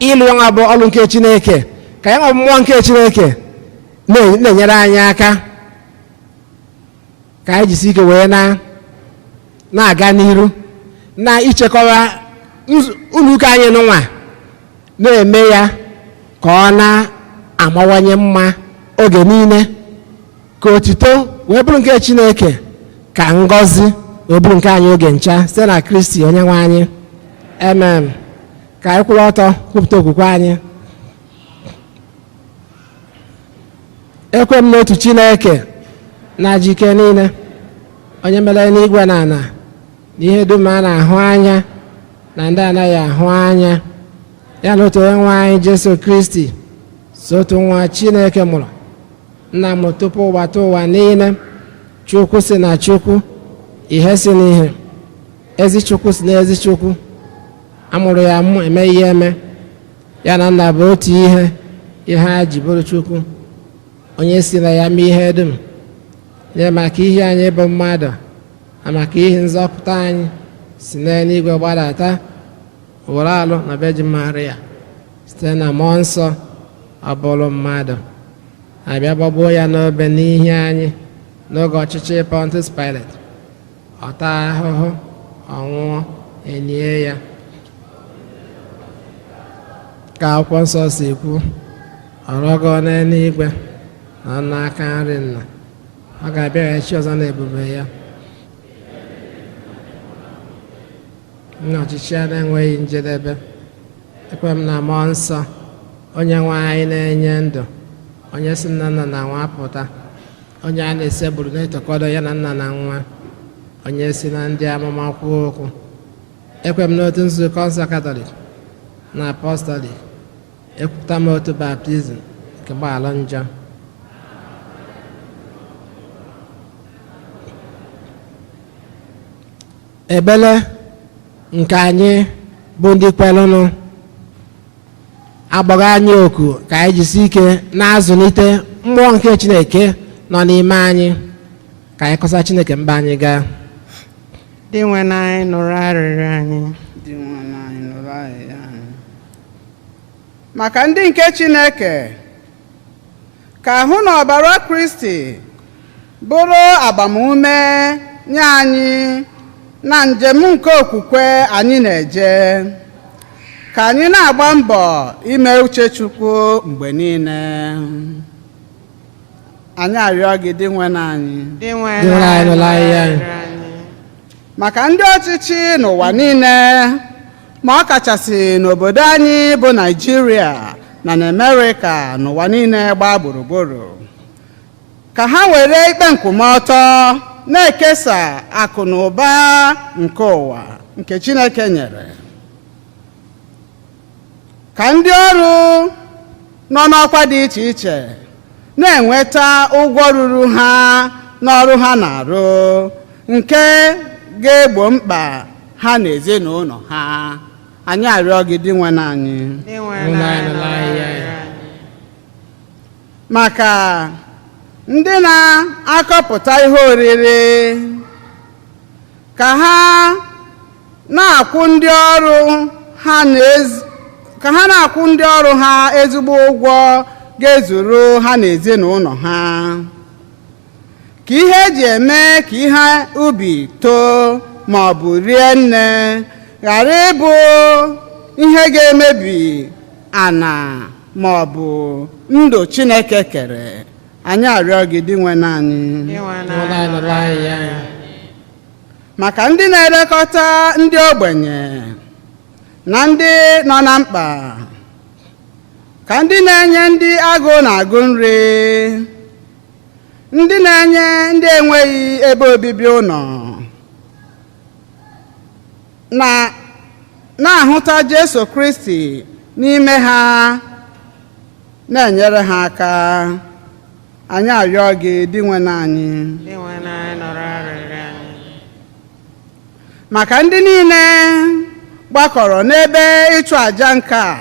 ịlụ ya bụ ọrụ nke Chineke, ka ya nwe mmụọ nke Chineke na-enyere anyị aka ka anyị jisi ike wee na-aga n'iru na ichekọwa ụlọụka anyị n'ụwa, na-eme ya ka ọ na-amawanye mma oge niile, ka otito wee bụrụ nke Chineke, ka ngọzi wee bụrụ nke anyị oge ncha site na Kristi Onyenwe anyị. Amen. Ka anyị kwụrụ ọtọ kwupụta okwukwe anyị. Ekwe m n'otu Chineke na-ajị ike niile, onye mere n'igwe na ala na ihe dum a na-ahụ anya na ndị anaghị ahụ anya, ya na otu Onyenwe anyị Jesu Kristi, so otu nwa Chineke mụrụ, nna m tupu ụwa tụọ ụwa niile, Chukwu si na Chukwu, ihe si n'ihe, ezi Chukwu si na ezi Chukwu, amụrụ ya mụ eme ihe eme, ya na nna bụ otu ihe a ji bụrụ Chukwu, onye si na ya mee ihe dum, nye maka ihe anyị bụ mmadụ na maka ihe nzọpụta anyị si n'eluigwe gbadata, wụrụ alụ na Virgin Maria, site na mmụọ nsọ ọ bụrụ mmadụ, abịa gbagbuo ya n'obe n'ihi anyị n'oge ọchịchị Pontius Pilate, ọ taa ahụhụ, ọ nwụọ, elie ya ka akwụkwọ nsọ si kwu, ọ rọgọ n'eluigwe na n'aka nri Nna, ọ ga-abịaghachi ọzọ n'ebube ya na ọchịchị ya na-enweghị njedebe. Ekwe m na mmụọ nsọ, onye nwe anyị na-enye ndụ, onye si na nna na nwa pụta, onye a na-eseburu na-etokọdo ya na nna na nwa, onye si na ndị amụma kwuo okwu. Ekwe m n'otu nzukọ nsọ Katọlik na Apọstọlik, ekwupụta m otu baptizim nke mgbaghara njọ. Ebele nke anyị bụ ndị kwerụnụ agbara anyị oku ka anyị jisi ike na-azụlite mmụọ nke Chineke nọ n'ime anyị, ka anyị kọsa Chineke mba anyị gaa. Dị nwe na anyị nụrụ arịrịọ anyị. Dị nwe na anyị nụrụ arịrịọ anyị. Maka ndị nke Chineke, ka ahụ na ọbara Kristi bụrụ agbamume nye anyị na njem nke okwukwe anyị na-eje, ka anyị na-agba mbọ ime uche Chukwu mgbe niile. Anyị arịọ gị dị nwe na anyị. Dị nwe na anyị nụrụ arịrịọ anyị. Maka ndị ọchịchị n'ụwa niile, ma ọ kachasị n'obodo anyị bụ Naịjirịa na n'Amerịka n'ụwa niile gbaa gburugburu, ka ha were ikpe nkwụmọtọ na-ekesa akụ na ụba nke ụwa nke Chineke nyere, ka ndị ọrụ nọ n'ọkwa dị iche iche na-enweta ụgwọ ruru ha n'ọrụ ha na-arụ, nke ga-egbo mkpa ha na ezinụlọ ha. Anyị arịọ gị dị nwe na anyị. Dị nwe na anyị nụrụ arịrịọ anyị. Maka ndị na-akọpụta ihe oriri, ka ha na-akwụ ndị ọrụ ha ezigbo ụgwọ ga-ezuru ha na ezinụlọ ha, ka ihe eji eme ka ihe ubi too ma ọ bụ rie nne ghara ịbụ ihe ga-emebi ana ma ọ bụ ndụ Chineke kere. Anyị arịọ gị dị nwe na anyị. Dị nwe na anyị nụrụ arịrịọ anyị. Maka ndị na-elekọta ndị ogbenye na ndị nọ na mkpa, ka ndị na-enye ndị agụụ na-agụ nri, ndị na-enye ndị enweghị ebe obibi ụlọ, na-ahụta Jesu Kristi n'ime ha, na-enyere ha aka. Anyị arịọ gị dị nwe na anyị. Dị nwe na anyị nụrụ arịrịọ anyị. Maka ndị niile gbakọrọ n'ebe ịchụ àjà nke a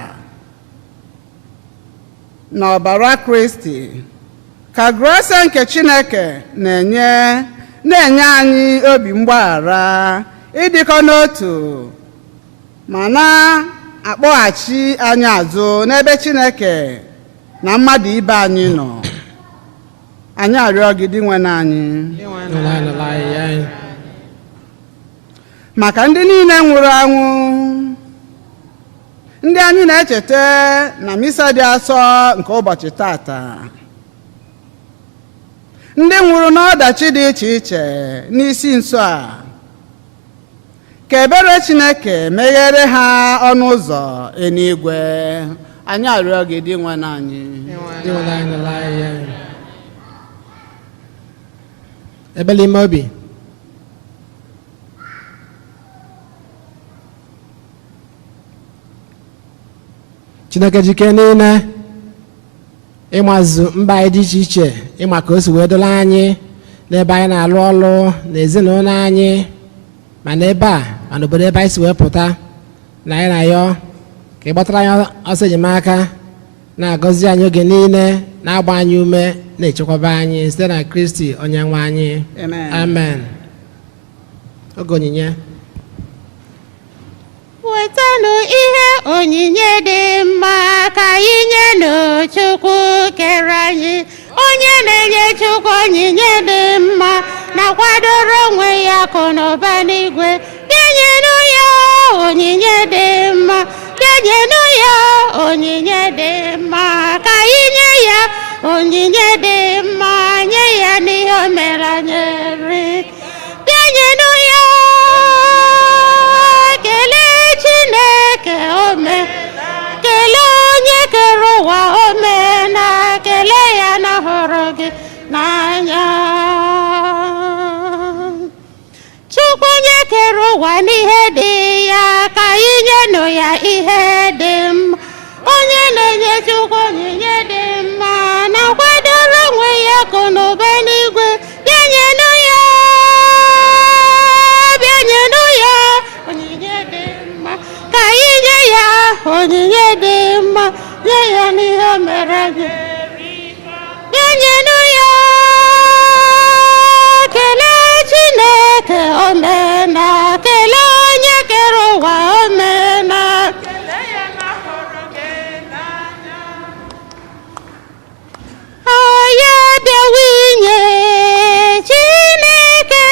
na ọbara Kristi ka grace nke Chineke na-enye anyị obi mgbaghara ịdịkọ n'otu ma na-akpọghachi anyị azụ n'ebe Chineke na mmadụ ibe anyị nọ. Anyị arịọ gị dị nwe anyị maka ndị niile nwụrụ anwụ, ndị anyị na-echeta na misa dị asọ nke ụbọchị tata, ndị nwụrụ n'ọdachi dị iche iche n'isi nso a, ka ebere Chineke meghere ha ọnụ ụzọ eluigwe. Anyị arịọ gị dị nwe anyị ebele ime obi. Chineke jike niile ịmazụ mba anyị dị iche iche, ịma ka o si wee dola anyị n'ebe anyị na-alụ ọrụ na ezinụlọ anyị, ma n'ebe a ma n'obodo ebe anyị si wee pụta, na anyị na-ayọ ka ị gbatara anyị ọsọ enyemaka, na-agọzi anyị oge niile, na-agba anyị ume, na-echekwaba anyị site na Kristi onye nwe anyị. Amen. Oge onyinye. Wetanụ ihe onyinye dị mma ka anyị nye n'Chukwu kere anyị, onye na-enye Chukwu onyinye dị mma na-akwadoro onwe ya akụ na ụba n'igwe. Denyenụ ya onyinye dị mma, denyenụ ya onyinye dị mma, ka anyị nye ya onyinye dị mma, nye ya n'ihe o mere anyị eri. Denyenụ ya Chineke ome, kelee onye kere ụwa ome, na kelee ya na hụrụ gị n'anya. Chukwu onye kere ụwa n'ihe dị ya, ka anyị nyenụ ya ihe dị mma. Onye na-enye Chukwu onyinye dị mma na-akwadoro onwe ya akụ na ụba n'igwe. Bịanyenụ ya, bịanyenụ ya onyinye dị mma, ka anyị nye ya onyinye dị mma, nye ya n'ihe o mere anyị. Bịanyenụ ya, kelee Chineke omena, kelee onye kere ụwa omena. Anyị abịawo inye Chineke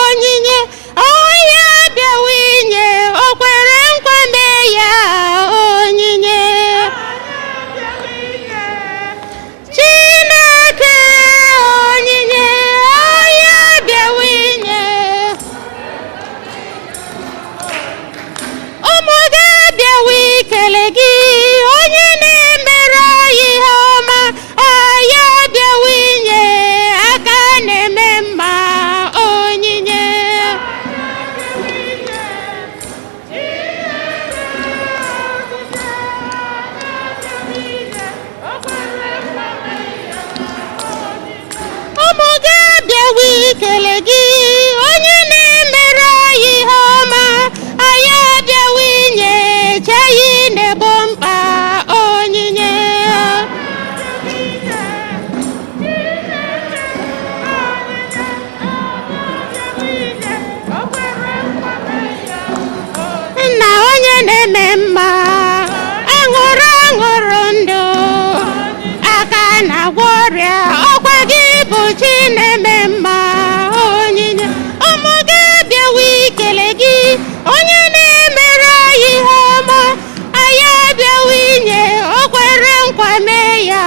onyinye, anyị abịawo inye, o kwere nkwa mee ya onyinye. Chineke onyinye, anyị abịawo inye. Ụmụ gị abịawo ikele gị, onye na-emere anyị ihe ọma. Anyị abịawo inye aka na-eme mma onyinye. Ụmụ gị abịawo ikele gị, onye na-emere anyị ihe ọma. Anyị abịawo inye chi anyị na-egbo mkpa onyinye. Nna onye na-eme mma, aṅụrụ aṅụrụ ndụ, aka na-agwọ ọrịa, ọkwa gị bụ chi na-eme mma onyinye. Ụmụ gị abịawo ikele gị, onye na-emere anyị ihe ọma. Anyị abịawo inye, o kwere nkwa mee ya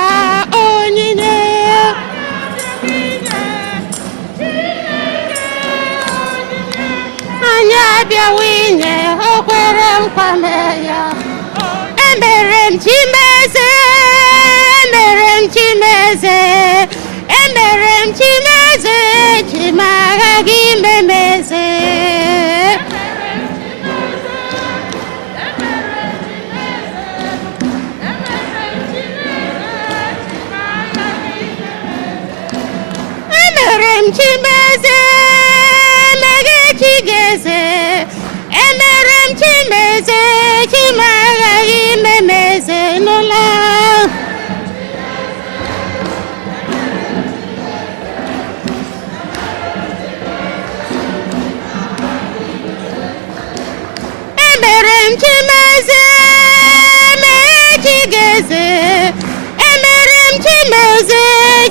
onyinye. Anyị abịawo inye, o kwere nkwa mee ya. Emere m Chimeze, emere m Chimeze, emere m Chimeze, Chima aghaghị imemeze. Emere m Chimeze, emeghe Chigeze, emere m Chimeze, Chima aghaghị imemeze n'ụlọ. emere m chimeze mee chigeze emere m chimeze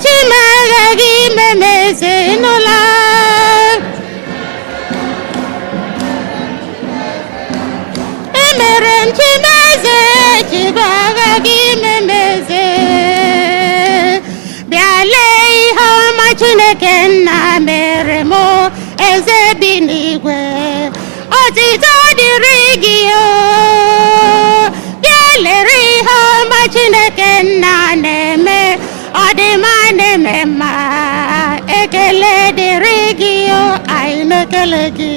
chima agaghị imemeze n'ụlọ emere m chimeze chima agaghị imemeze bịa lee ihe ọma Chineke nna mere m eze bi n'igwe otito dịrị gị o bịa lere ihe ọma Chineke nna na-eme ọ dị mma na-eme mma ekele dịrị gị o anyị na-ekele gị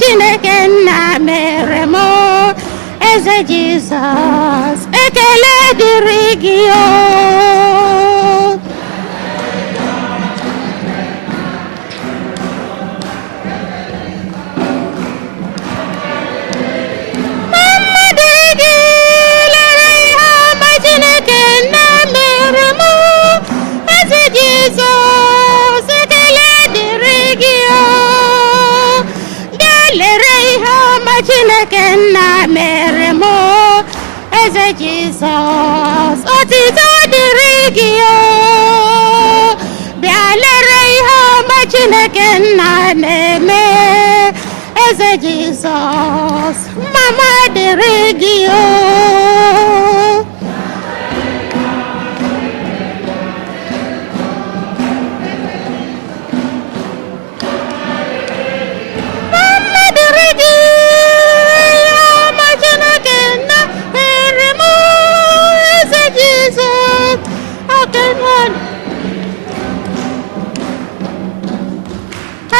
Chineke nna mere m eze Jizọs ekele dịrị gị o Chineke nna mere m eze Jizọs otito dịrị gị o bịa lere ihe ọma Chineke nna na-eme eze Jizọs mama dịrị gị o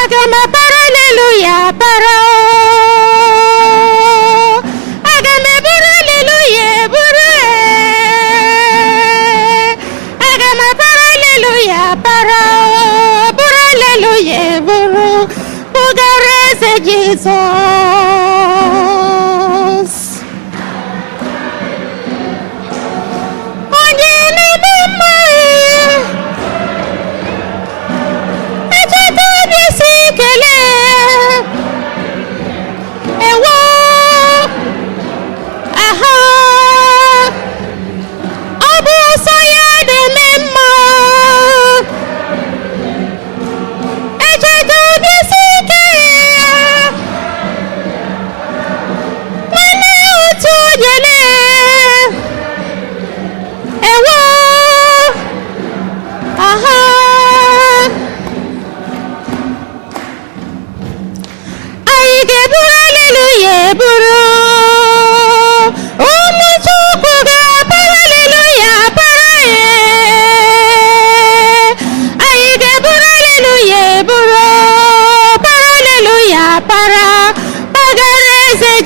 Aga m para hallelujah para aga m eburu hallelujah eburu aga m para hallelujah para buru hallelujah eburu bugara eze Jizọs onye na-eme mma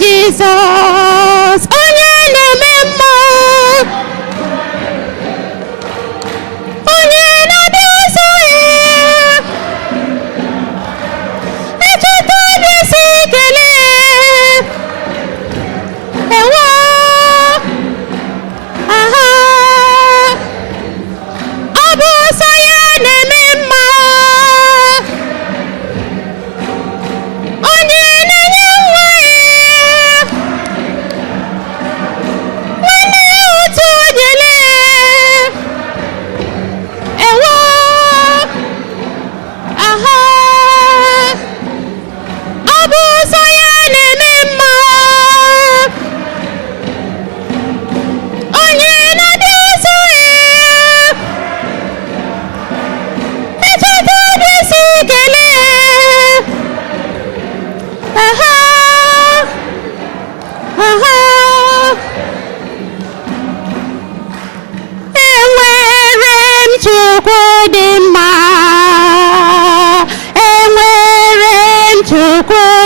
Jizọs onye na-eme mma onye na-abịa ọzọ ya echeta obi si kelee ewo aha ọ bụ ọsọ ya na-eme mma onye na-enye nwa ya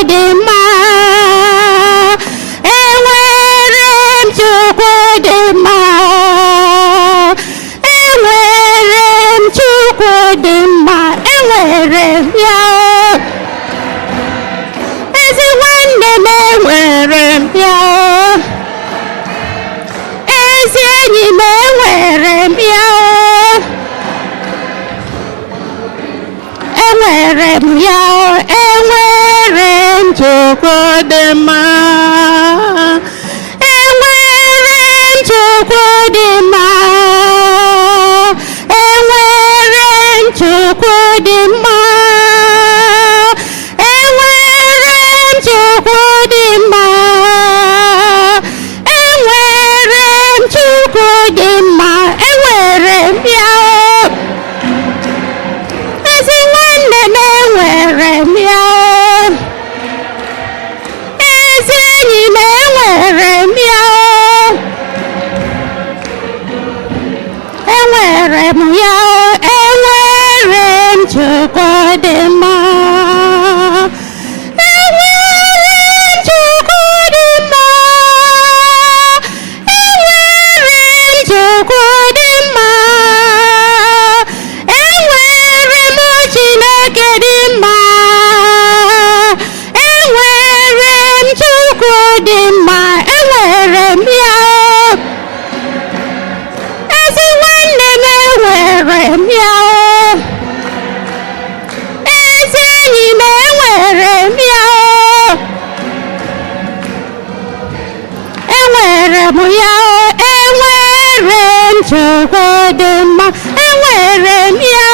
dị mma. Enwere m Chukwu dị mma. Enwere m Chukwu dị mma. Enwere m ya. Ezi nwanne m enwere m ya. Ezi enyi m enwere m ya. Enwere m ya. Enwere m Chukwu dị mma. Enwere m Chukwu dị mma. Enwere m Chukwu dị mma. Enwere m Chukwu dị mma. Enwere m Chukwu dị mma. Enwere m ya. Ezi nwanne m enwere m ya. Ezi enyi m enwere m ya. Enwere m ya. Enwere m Chukwu dị mma. Enwere m Chukwu dị mma. Enwere m Chukwu dị mma. Enwere m Chineke dị mma. Enwere m Chukwu dị mma. Enwere m ya. Ezi nwanne m enwere m ya. Ezi enyi m enwere m ya. Enwere m ya. Enwere m Chukwu dị mma. Enwere m ya.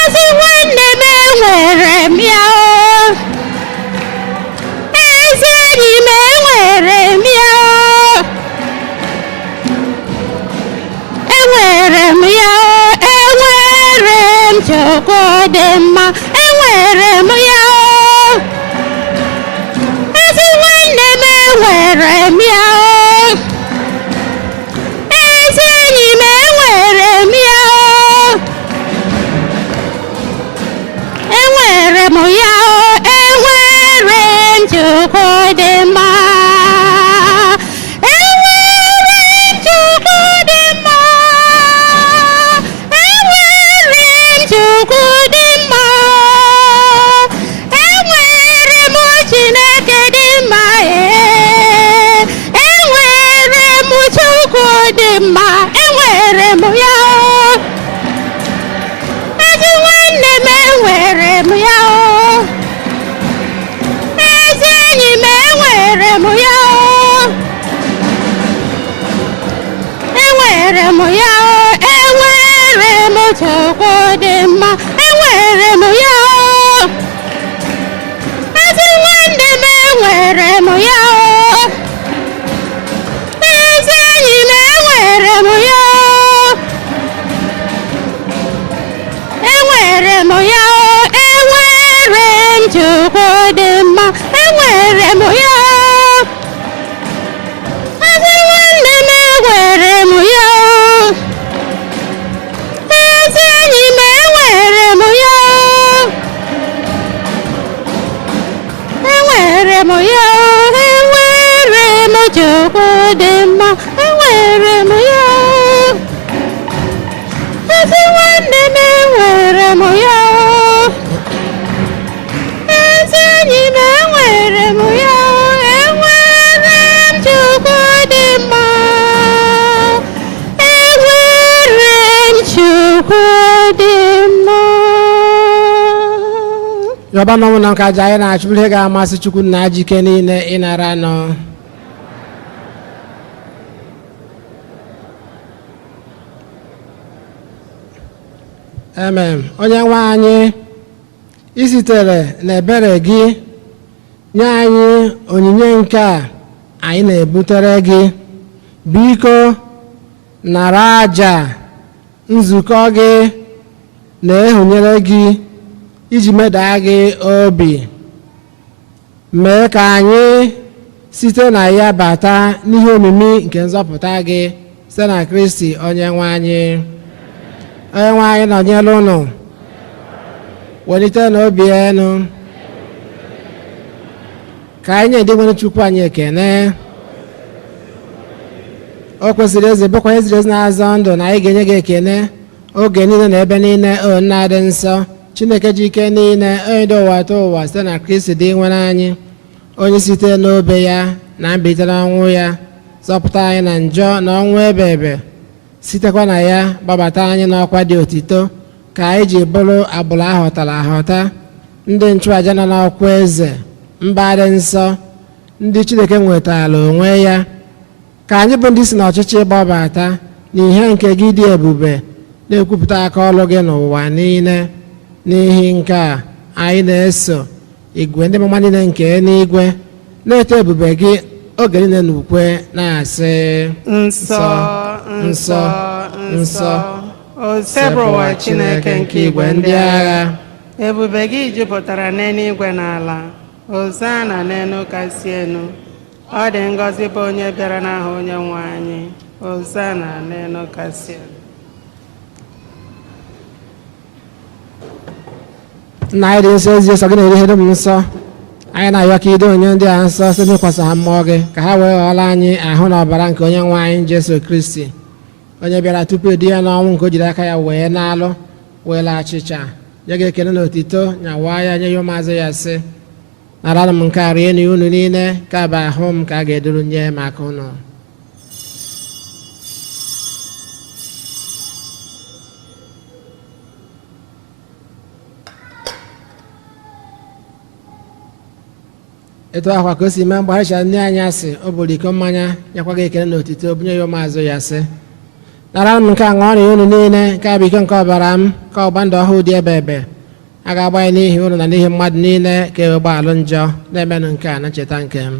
Ezi nwanne m enwere m ya. Ezi enyi m enwere m ya. Enwere m ya. Enwere m Chukwu dị mma. Enwere m ya. Ezi nwanne m enwere m ya. Ezi enyi m enwere m ya. Enwere m ya. Enwere m Chukwu dị mma. Enwere m Chukwu dị mma. Enwere m Chukwu dị mma. Enwere m Chineke dị mma. Enwere m Chukwu dị mma. Enwere m ya. Ezi nwanne m enwere m ya. Ezi enyi m enwere m ya. Enwere m ya. Enwere m Chukwu dị mma. Enwere m ya. Ezi nwanne m enwere m ya. Ezi enyi m enwere m ya. Enwere m ya. Enwere m Chukwu dị mma. Enwere m ya. Ezi nwanne m enwere m ya. Ezi enyi m enwere m ya. Enwere m ya. Enwere m Chukwu dị mma. Enwere m ya. Ezi nwanne m enwere m ya. Ezi enyi m enwere m ya. Enwere m Chukwu dị mma. Enwere m Chukwu dị mma. Yọba n'ọnwụ na nka ji anyị na-achụ ihe ga-amasị Chukwu na ajọ ike niile ịnara nọ. Amen. Onye nwe anyị, isitere n'ebere gị nye anyị onyinye nke a anyị na-ebutere gị. Biko nara aja nzukọ gị na-ehunyere gị iji medaa gị obi. Mee ka anyị site na ya bata n'ihe omimi nke nzọpụta gị site na Kristi onye nwe anyị. Onye nwe anyị nọnyere unu, welite n'obi enu. ka anyị nye ndị nwere Chukwu anyị ekene. O kwesịrị eze bụkwa eziri ezi na-azọ ndụ na anyị ga-enye gị ekene oge niile na ebe niile, o nna dị nsọ, Chineke ji ike niile, onye dị ụwa atọ ụwa site na Kristi dị nwere anyị, onye site n'obe ya na mbilite n'ọnwụ ya zọpụta anyị na njọ na ọnwụ ebe ebe, sitekwa na ya gbabata anyị n'ọkwa dị otito, ka anyị ji bụrụ agbụrụ ahọtara ahọta, ndị nchụaja nọ n'ọkwa eze, mba dị nsọ, ndị Chineke nwetara onwe ya, ka anyị bụ ndị si n'ọchịchị gbabata n'ihe nke gị dị ebube, na-ekwupụta aka ọrụ gị n'ụwa niile. N'ihi nke a, anyị na-eso igwe ndị mama niile nke n'igwe na-eto ebube gị oge niile n'ukwe, na-asị Nsọ, nsọ, nsọ, osebụ ụwa Chineke nke igwe ndị agha. Ebube gị jupụtara n'eluigwe na ala. Hozana n'elu kasị elu. Ọ dị ngọzi bụ onye bịara n'aha onye nwe anyị. Hozana n'elu kasị elu. Nna anyị dị nsọ, ezi nsọ gị na-eri ihe dum nsọ. Anyị na-ayọ ka ido onye ndị a nsọ site n'ịkwasa ha mmụọ gị, ka ha wee ghọọla anyị ahụ na ọbara nke onye nwe anyị Jesu Kristi, onye bịara tupu edi ya n'ọnwụ, nke o jiri aka ya wee na-alụ wee laa achịcha, nye gị ekele na otito, nyawaa ya, nye ya ụmụazụ ya, sị, naranụ m nke a rie na unu niile, ka bụ ahụ m ka a ga-eduru nye maka unu. Etu ahụ ka o si mee mgbe ha ndị anyị asị, o buru iko mmanya, nyekwa gị ekele na otito, bunye ya ụmụazụ ya, sị, naranụ m nke a ṅụọ na unu niile, nke a bụ iko nke ọbara m, ka ọgba ndụ ọhụụ dị ebe ebe, a ga-agba ya n'ihi unu na n'ihi mmadụ niile, ka e wee gbaalụ njọ, na-emenụ nke a na ncheta nke m.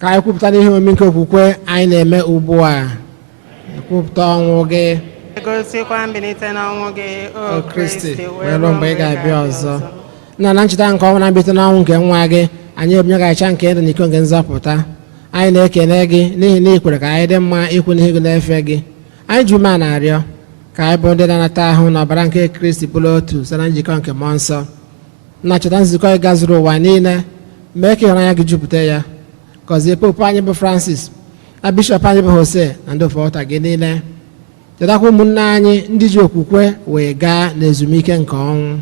Ka anyị kwupụta n'ihe omume nke okwukwe anyị na-eme ugbu a, ekwupụta ọnwụ gị, Egosikwa mbilite n'ọnwụ gị, o Kristi, wee ruo mgbe ị ga-abịa ọzọ. Nna, na ncheta nke ọnwụ na mbilite n'ọnwụ nke nwa gị, anyị ebunye gị achịcha nke ndụ na iko nke nzọpụta. Anyị na-ekene gị n'ihi na ị kwere ka anyị dị mma ikwu n'ihe gị na-efe gị. Anyị ji ume a na-arịọ ka anyị bụ ndị na-anata ahụ na ọbara nke Kristi bụrụ otu site na njikọ nke mmụọ nsọ. Nna, cheta nzukọ gị gazuru ụwa niile, mee ka ịhụnanya gị jupụta ya. Gọzie popu anyị bụ Francis, na bishọp anyị bụ Jose, na ndị ofe ọta gị niile. Chetakwa ụmụnne anyị ndị ji okwukwe wee gaa n'ezumike nke ọnwụ.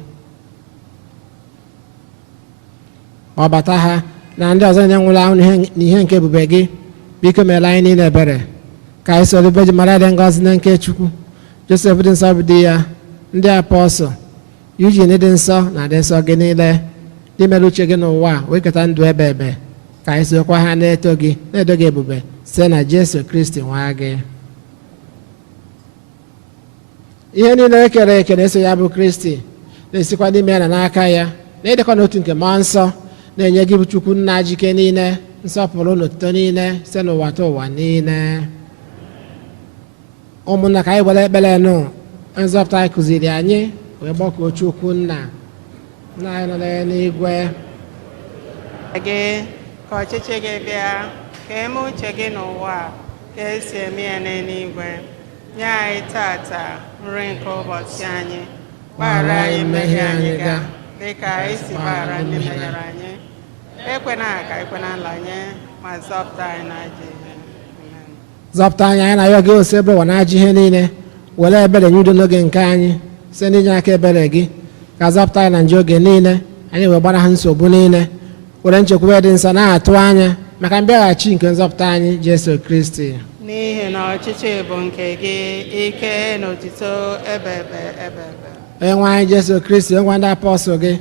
Ọbata ha na ndị ọzọ na-enwere ahụ n'ihe nke ebube gị, biko meela anyị niile ebere. Ka anyị soro Virgin Maria dị ngọzi na nke Chukwu, Josef dị nsọ bụ di ya, ndị apọstọl, Eugene dị nsọ na dị nsọ gị niile, ndị mere uche gị n'ụwa wee keta ndụ ebe ebe. Ka anyị sokwa ha na-eto gị, na-edo gị ebube site na Jesu Kristi nwa gị. Ihe niile ekere eke na-eso ya bụ Kristi, na-esikwa n'ime ya na n'aka ya, na-edekọ n'otu nke mmụọ nsọ, na-enye gị bụ Chukwu nna jike niile nsọpụrụ na otuto niile site n'ụwa ta ụwa niile. Ụmụnna, ka anyị gbara ekpere nụ nzọpụta anyị kụziri anyị wee gbakọọ Chukwu nna anyị nọ n'eluigwe. gị, ka ọchịchị gị bịa, ka eme uche gị n'ụwa ka esi eme ya n'eluigwe. Nye anyị tata nri nke ụbọchị anyị, gbaghara anyị mmehie anyị ga, dịka anyị si gbaghara ndị mehiere anyị. Ekwena ka anyị kwe na nranye, ma zọpụta anyị n'ajọ ihe. Amen. Zọpụta anyị, anyị na-ayọ gị ose ebe ụwa na-ajọ ihe niile, were ebere nye udo n'oge nke anyị site n'inye aka ebere gị, ka zọpụta anyị na njọ oge niile, anyị wee gbara ha nsogbu niile, were nchekwube dị nsọ na-atụ anya maka mbịaghachi nke nzọpụta anyị Jesu Kristi. N'ihi na ọchịchị bụ nke gị, ike na otuto ebe ebe ebe ebe. Onye nwe anyị Jesu Kristi, onye nwe ndị apọstọl gị,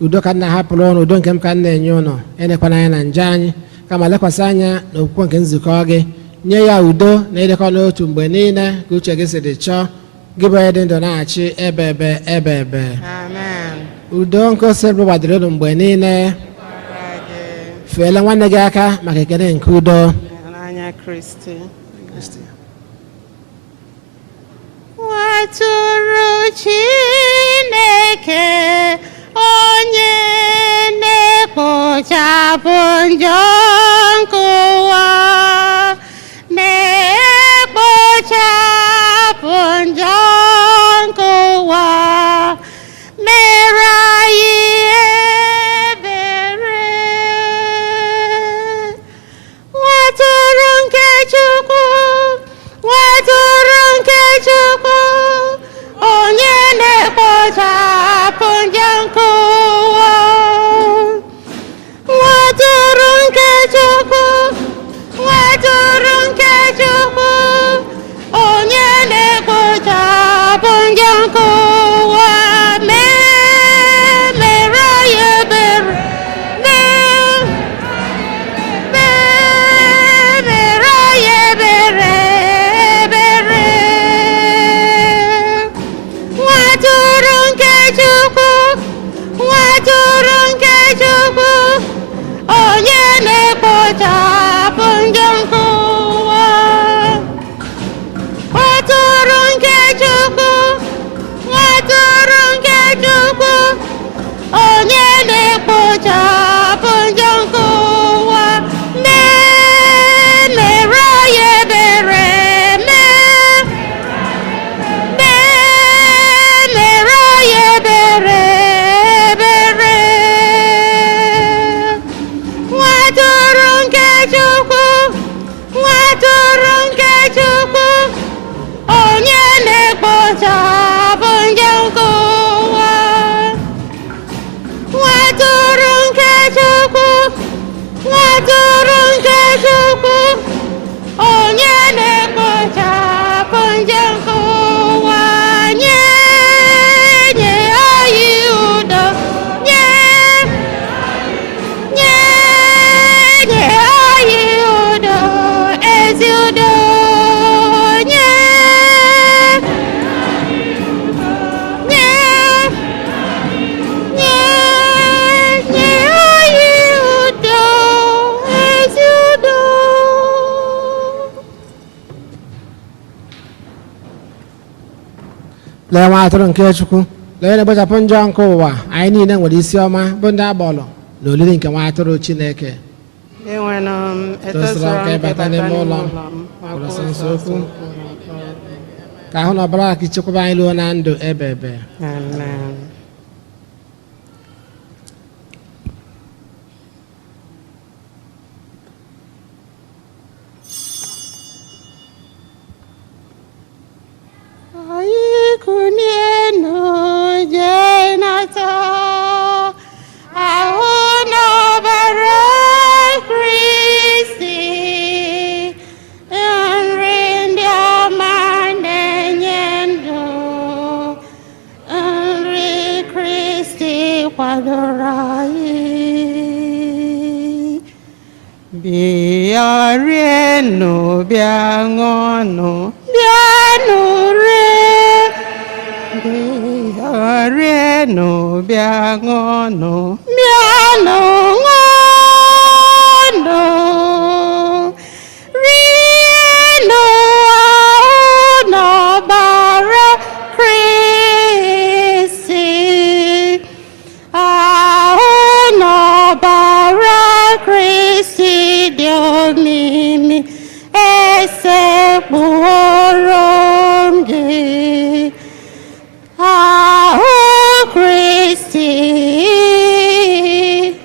udo ka nna hapụrụ ụnụ, udo nke m ka m na-enye ụnụ, enekwana anya na njọ anyị, kama lekwasị anya na okwukwe nke nzukọ gị, nye ya udo na ịdịkọ n'otu mgbe niile ka uche gị si dị chọọ, gị bụ onye dị ndụ na-achị ebe ebe ebe ebe. Amen. Udo nke osebụ gbadoro ụnụ mgbe niile. Feela nwanne gị aka maka ekele nke udo. N'anya Kristi. Watụrụ Chineke onye na-ekpochapụ njọ nke ụwa, na-ekpo lee nwa atụrụ nke Chukwu, lee onye na-egbochapụ njọ nke ụwa. Anyị niile nwere isi ọma bụ ndị agbọlụ na olili nke nwa atụrụ Chineke. enwere m Etosara nke ịbata n'ime ụlọ m, ụlọ nsọ okwu ka ahụ na ọbara ka ichekwaba anyị ruo na ndụ ebe ebe. Amen. Anyị kụnienu jenata ahụ n'ọbara Kristi, nri ndị ọma na-enye ndụ, nri Kristi kwadoro anyị. Bịa rienụ, bịa ṅụọnụ, Bịanụ rie, bịa rienụ, bịa ṅụọnụ, bịanụ ṅụọnụ, rienụ ahụ n'ọbara Kristi, ahụ n'ọbara Kristi dị omimi, esekpụrụ m gị. Ahụ Kristi,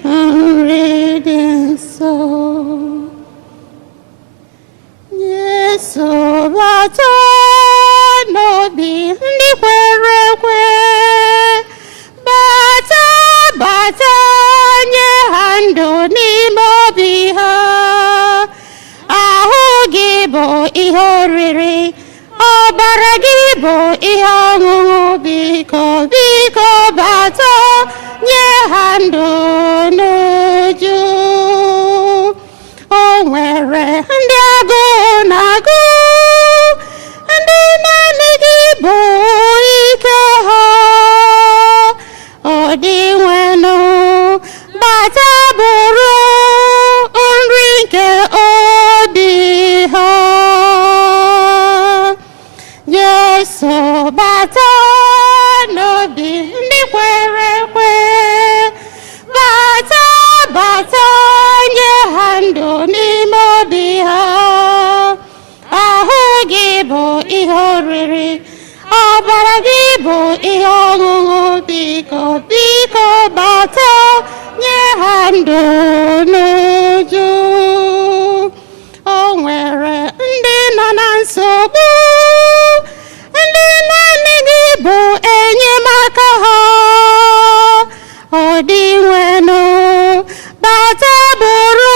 nri dị nsọ. Jesu bata n'obi ndị kwere ekwe, bata bata nye ha ndụ n'ime obi ha. Ahụ gị bụ ihe oriri, ọbara gị bụ ihe ọṅụṅụ. Biko biko bata nye ha ndụ n'uju. O nwere ndị agụụ na-agụ, ndị naanị gị bụ ike ha. Ọ dị nwenụ, bata bụrụ nri nke obi ha. Jesu bata n'obi ndị kwere ekwe, bata bata nye ha ndụ n'ime obi ha. Ahụ gị bụ ihe oriri, ọbara gị bụ ihe ọṅụṅụ. Biko biko bata nye ha ndụ n'uju. O nwere ndị nọ na nsogbu, ndị naanị gị bụ enyemaka ha. Ọ dị nwenụ, bata bụrụ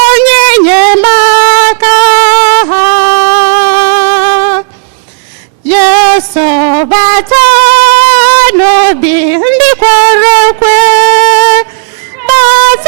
onye enyemaka ha. Jesu bata n'obi ndị kwere ekwe, bata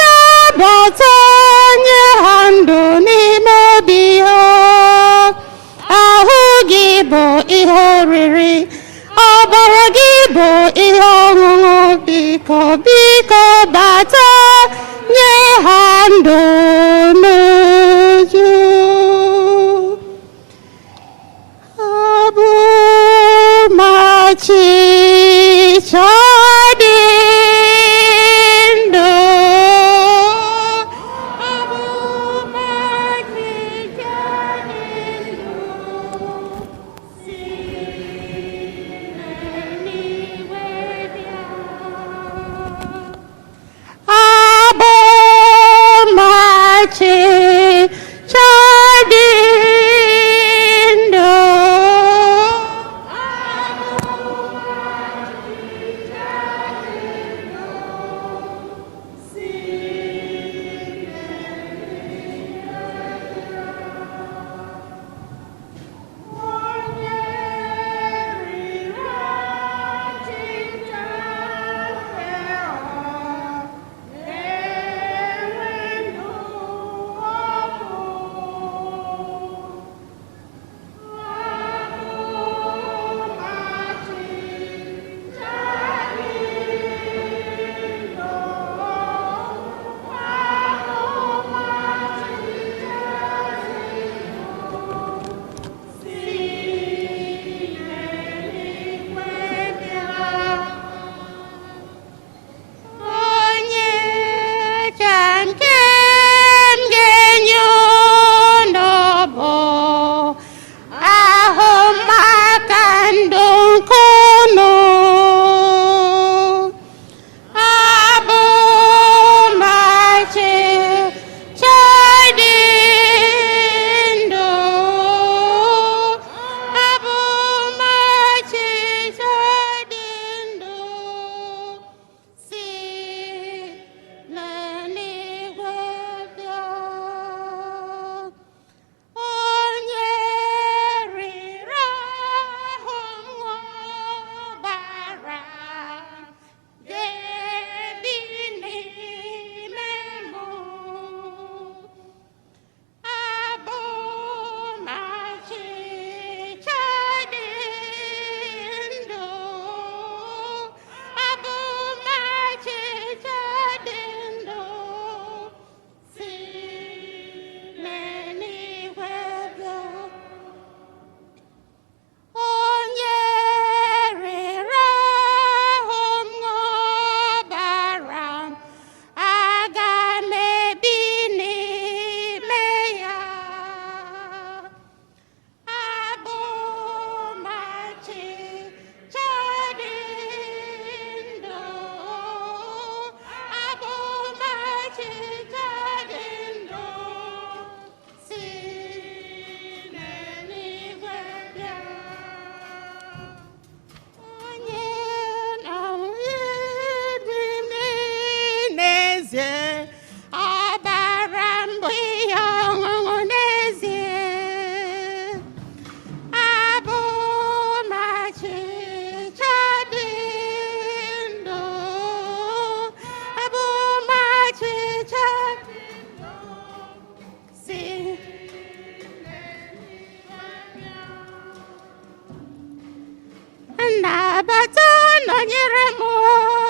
bata nọnyere m,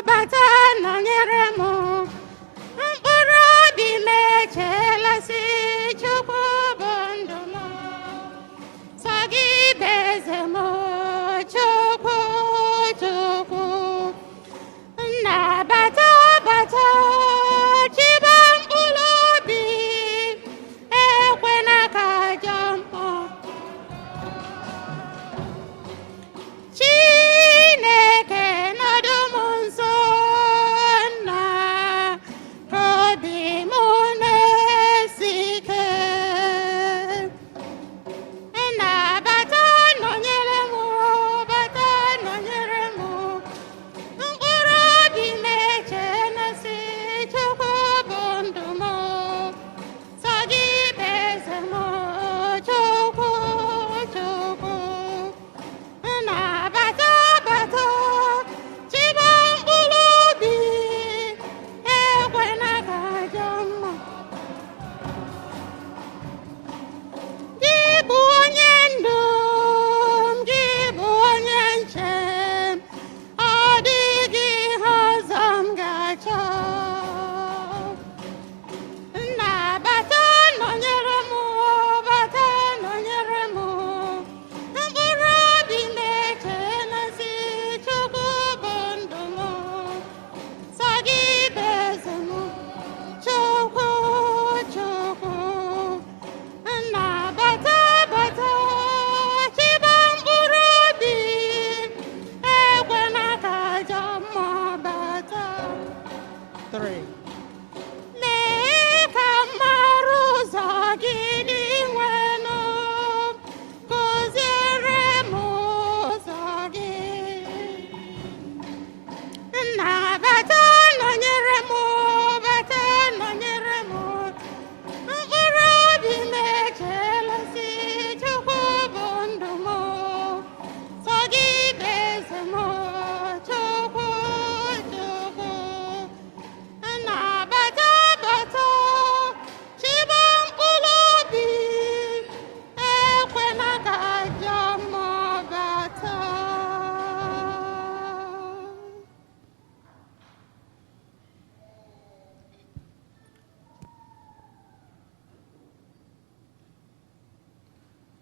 bata nọnyere m. Mkpụrụ obi m echelasi Chukwu bụ ndụ m. Sọ gị bụ eze m, Chukwu, Chukwu. Nna bata bata chiba mkpụrụ obi, ekwena ka ajọ mmụọ. Chineke nọdụ m nso, nna, ka obi m na-esi ike. Nna bata nọnyere m, bata nọnyere m. Mkpụrụ obi m echelasi Chukwu bụ ndụ m. Sọ gị bụ eze m, Chukwu, Chukwu. Nna bata bata chiba mkpụrụ obi, ekwena ka ajọ mmụọ. Gị bụ onye ndu m, gị bụ onye nche m. Ọ dịghị ihe ọzọ m ga-achọ. Nna bata nọnyere m, bata nọnyere m. Mkpụrụ obi m echelasi Chukwu bụ ndụ m. Sọ gị bụ eze m, Chukwu, Chukwu. Nna bata bata chiba mkpụrụ obi, ekwena ka ajọ mmụọ bata. 3. Mee ka m mara ụzọ gị dị nwenụ, kụziere m ụzọ gị. Nna bata nọnyere m, bata nọnyere m. Mkpụrụ obi m echelasi Chukwu bụ ndụ m. Sọ gị bụ eze m, Chukwu, Chukwu. Nna bata bata chiba mkpụrụ obi, ekwena ka ajọ mmụọ bata.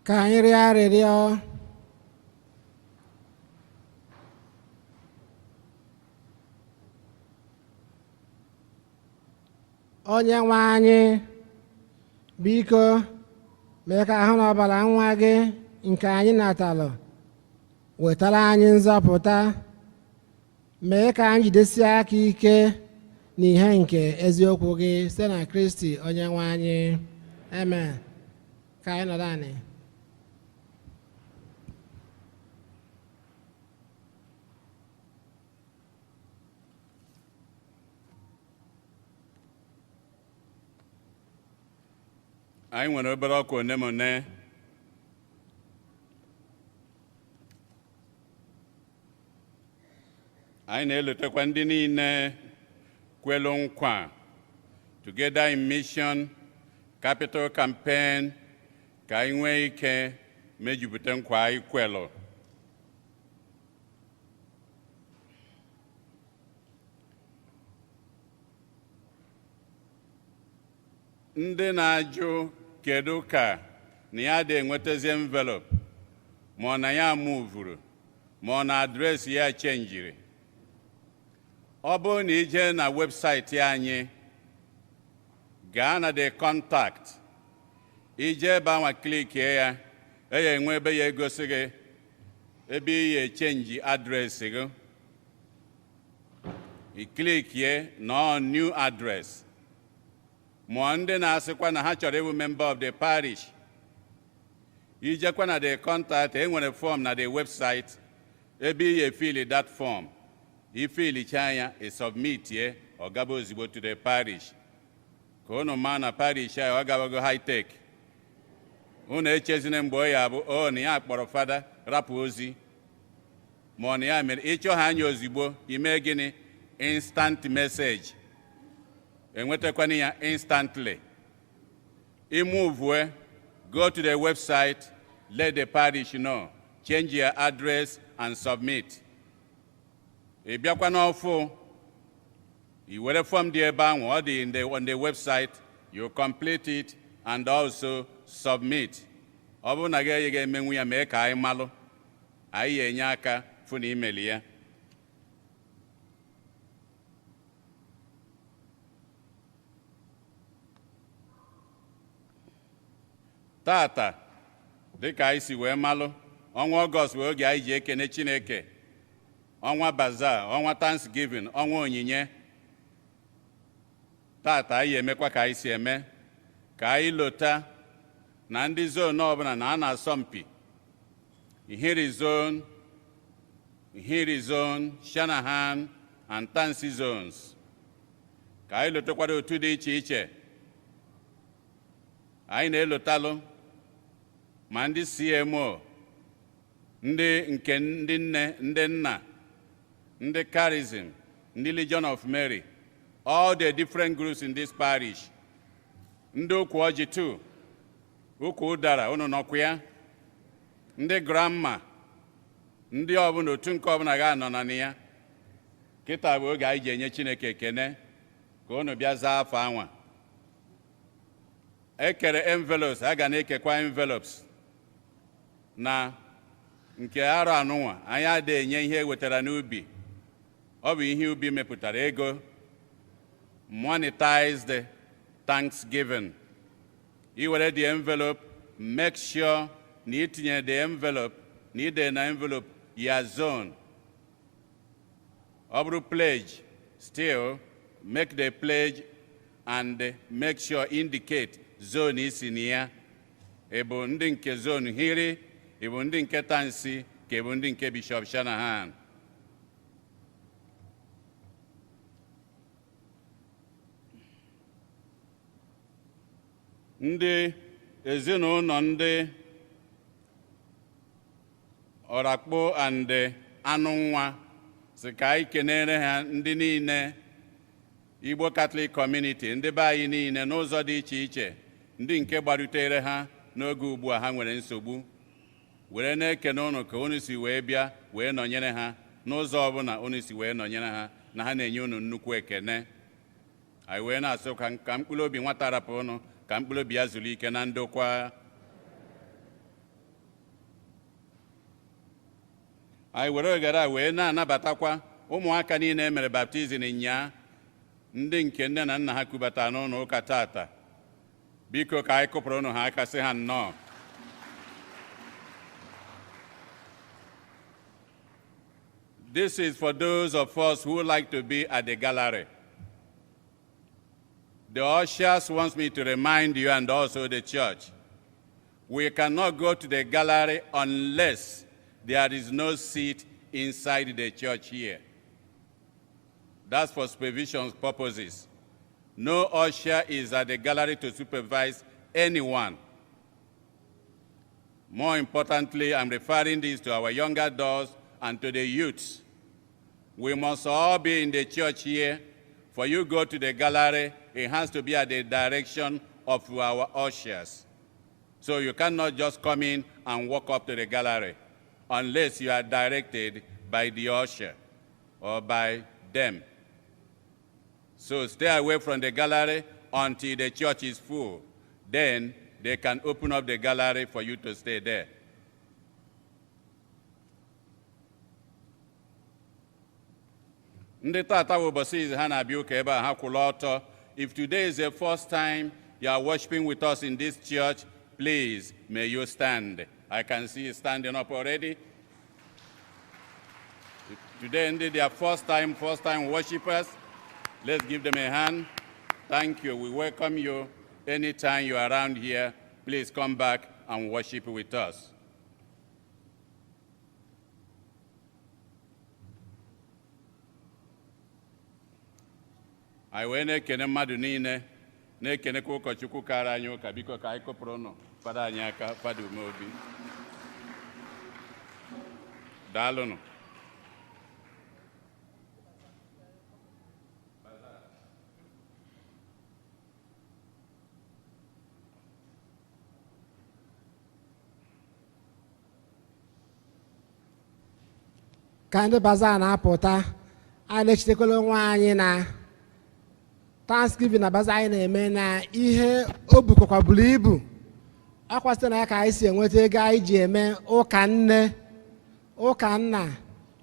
Ka anyị rịọ arịrịọ. Onye nwe anyị, biko mee ka ahụ na ọbara nwa gị nke anyị natalụ wetara anyị nzọpụta. Mee ka anyị jidesie aka ike n'ihe nke eziokwu gị site na Kristi onye nwe anyị. Amen. Ka anyị nọrọ anyị. Anyị nwere obere ọkwa one ma one. Anyị na-elotekwa ndị niile kwelu nkwa Together in Mission Capital Campaign ka anyị nwee ike mejupụta nkwa anyị kwelu. Ndị na-ajụ kedu ka na ya dị enwetazi envelope ma ọ na ya muvuru ma ọ na adreesị ya chenjiri. Ọ bụrụ na ije na webụsaịtị anyị gaa na the contact, ije ebe anwa klikie ya, ya enwe ebe ya egosi gị ebe ị ya echenji adreesị gị. I klikie na ọ new address. Ma ndị na-asịkwa na ha chọrọ ịbụ member of the parish, ijekwa na the contact, enwere form na the website ebe ị efili that form. Ifilicha ya submit ye, ọ gaba ozigbo to the parish. Ka unu ma na parish ya ọ gabago high tech. Unu echezina mgbe ọ ya bụ o na ya kpọrọ fada rapụ ozi. Ma ọ na ya mere ịchọ ha anya ozigbo ime gịnị instant message. Enwetakwana ya instantly. Move, go to the website, let the parish know, change your address and submit. ị bịakwa n'ọfụ i were form dị ebe ahụ, ọ dị on the website, you complete it and also submit. Ọ bụrụ na gị ga-emenwu ya, mee ka anyị malụ, anyị enye aka fụ na imeli ya. Tata dịka anyị si wee malụ, ọnwa Ọgọst wee oge anyị ji ekene Chineke, ọnwa bazaar, ọnwa Thanksgiving, ọnwa onyinye. Tata anyị emekwa ka anyị si eme, ka anyị lota na ndị zon ọbụla na a na-asọ mpi. Ihiri zone, Shanahan and Tansi zones. Ka anyị lotakwara otu dị iche iche. Anyị na-elotalụ ma ndị CMO, ndị nke ndị nne, ndị nna, ndị Charism, ndị Legion of Mary, all the different groups in this parish. Ndị ukwu ọjị too, ukwu ụdara, unu nọkwa ya, ndị grandma, ndị ọbụla otu nke ọbụla ga-anọ na ya. Kịta bụ oge anyị ji enye Chineke ekene ka unu bịa zaa afọ anwa. Ekere envelopes, a ga na-ekekwa envelopes na nke arọ anụnwa. Anyị adịghị enye ihe wetara n'ubi, ọ bụ ihe ubi mepụtara ego, monetized Thanksgiving. I were the envelope, make sure na itinye the envelope, na ide na envelope ya zone. Ọ bụrụ pledge, still make the pledge and make sure indicate zone isi na ya. Ịbụ ndị nke zone Hiri, ịbụ ndị nke Tansi, ka ịbụ ndị nke Bishop Shanahan. Ndị ezinụlọ ndị Ọrakpo and anụ nwa sị ka anyị kenere ha, ndị niile Igbo Catholic Community, ndị be anyị niile n'ụzọ dị iche iche, ndị nke gbarutere ha n'oge ugbu a ha nwere nsogbu, were na-ekene unu ka unu si wee bịa wee nọnyere ha n'ụzọ ọbụla unu si wee nọnyere ha, na ha na-enye unu nnukwu ekene. Anyị wee na-asụ ka mkpụrụ obi nwata rapụ unu, ka mkpụrụ obi ya zuru ike na ndokwa. Anyị were ogere a wee na-anabatakwa ụmụaka niile emere baptizim nnyaa, ndị nke nne na nna ha kubata n'ụlọ ụka tata. Biko ka anyị kụpụrụ unu ha aka sị ha nnọọ. This is for those of us who like to be at the gallery. The ushers wants me to remind you, and also the church, we cannot go to the gallery unless there is no seat inside the church here. That's for supervision purposes. No usher is at the gallery to supervise anyone. More importantly, I'm referring this to our young adults and to the youths. We must all be in the church here. For you go to the gallery, it has to be at the direction of our ushers. So you cannot just come in and walk up to the gallery unless you are directed by the usher or by them. So stay away from the gallery until the church is full. Then they can open up the gallery for you to stay there. Ndị tata ụbọchị izi ha na-abịa ụka ebe a ha kwụrụ ọtọ. If today is the first time you are worshiping with us in this church, please, may you stand. I can see you standing up already. Today, indeed, they are first time worshipers. Let's give them a hand. Thank you. We welcome you. Anytime you are around here, please come back and worship with us. Anyị wee na-ekene mmadụ niile, na-ekenekwa ụkọchukwu kara anyị ụka. Biko ka anyị kụpụrụ nụ fada anyị aka, Fada Umeobi. Daalụnụ. Ka ndị bazaar na-apụta, a na-echitekwala onwe anyị na Thanksgiving na baza anyị na-eme na ihe o bukọkwa buru ibu ọkwa site na ya ka anyị si enweta ego anyị ji eme ụka nne ụka nna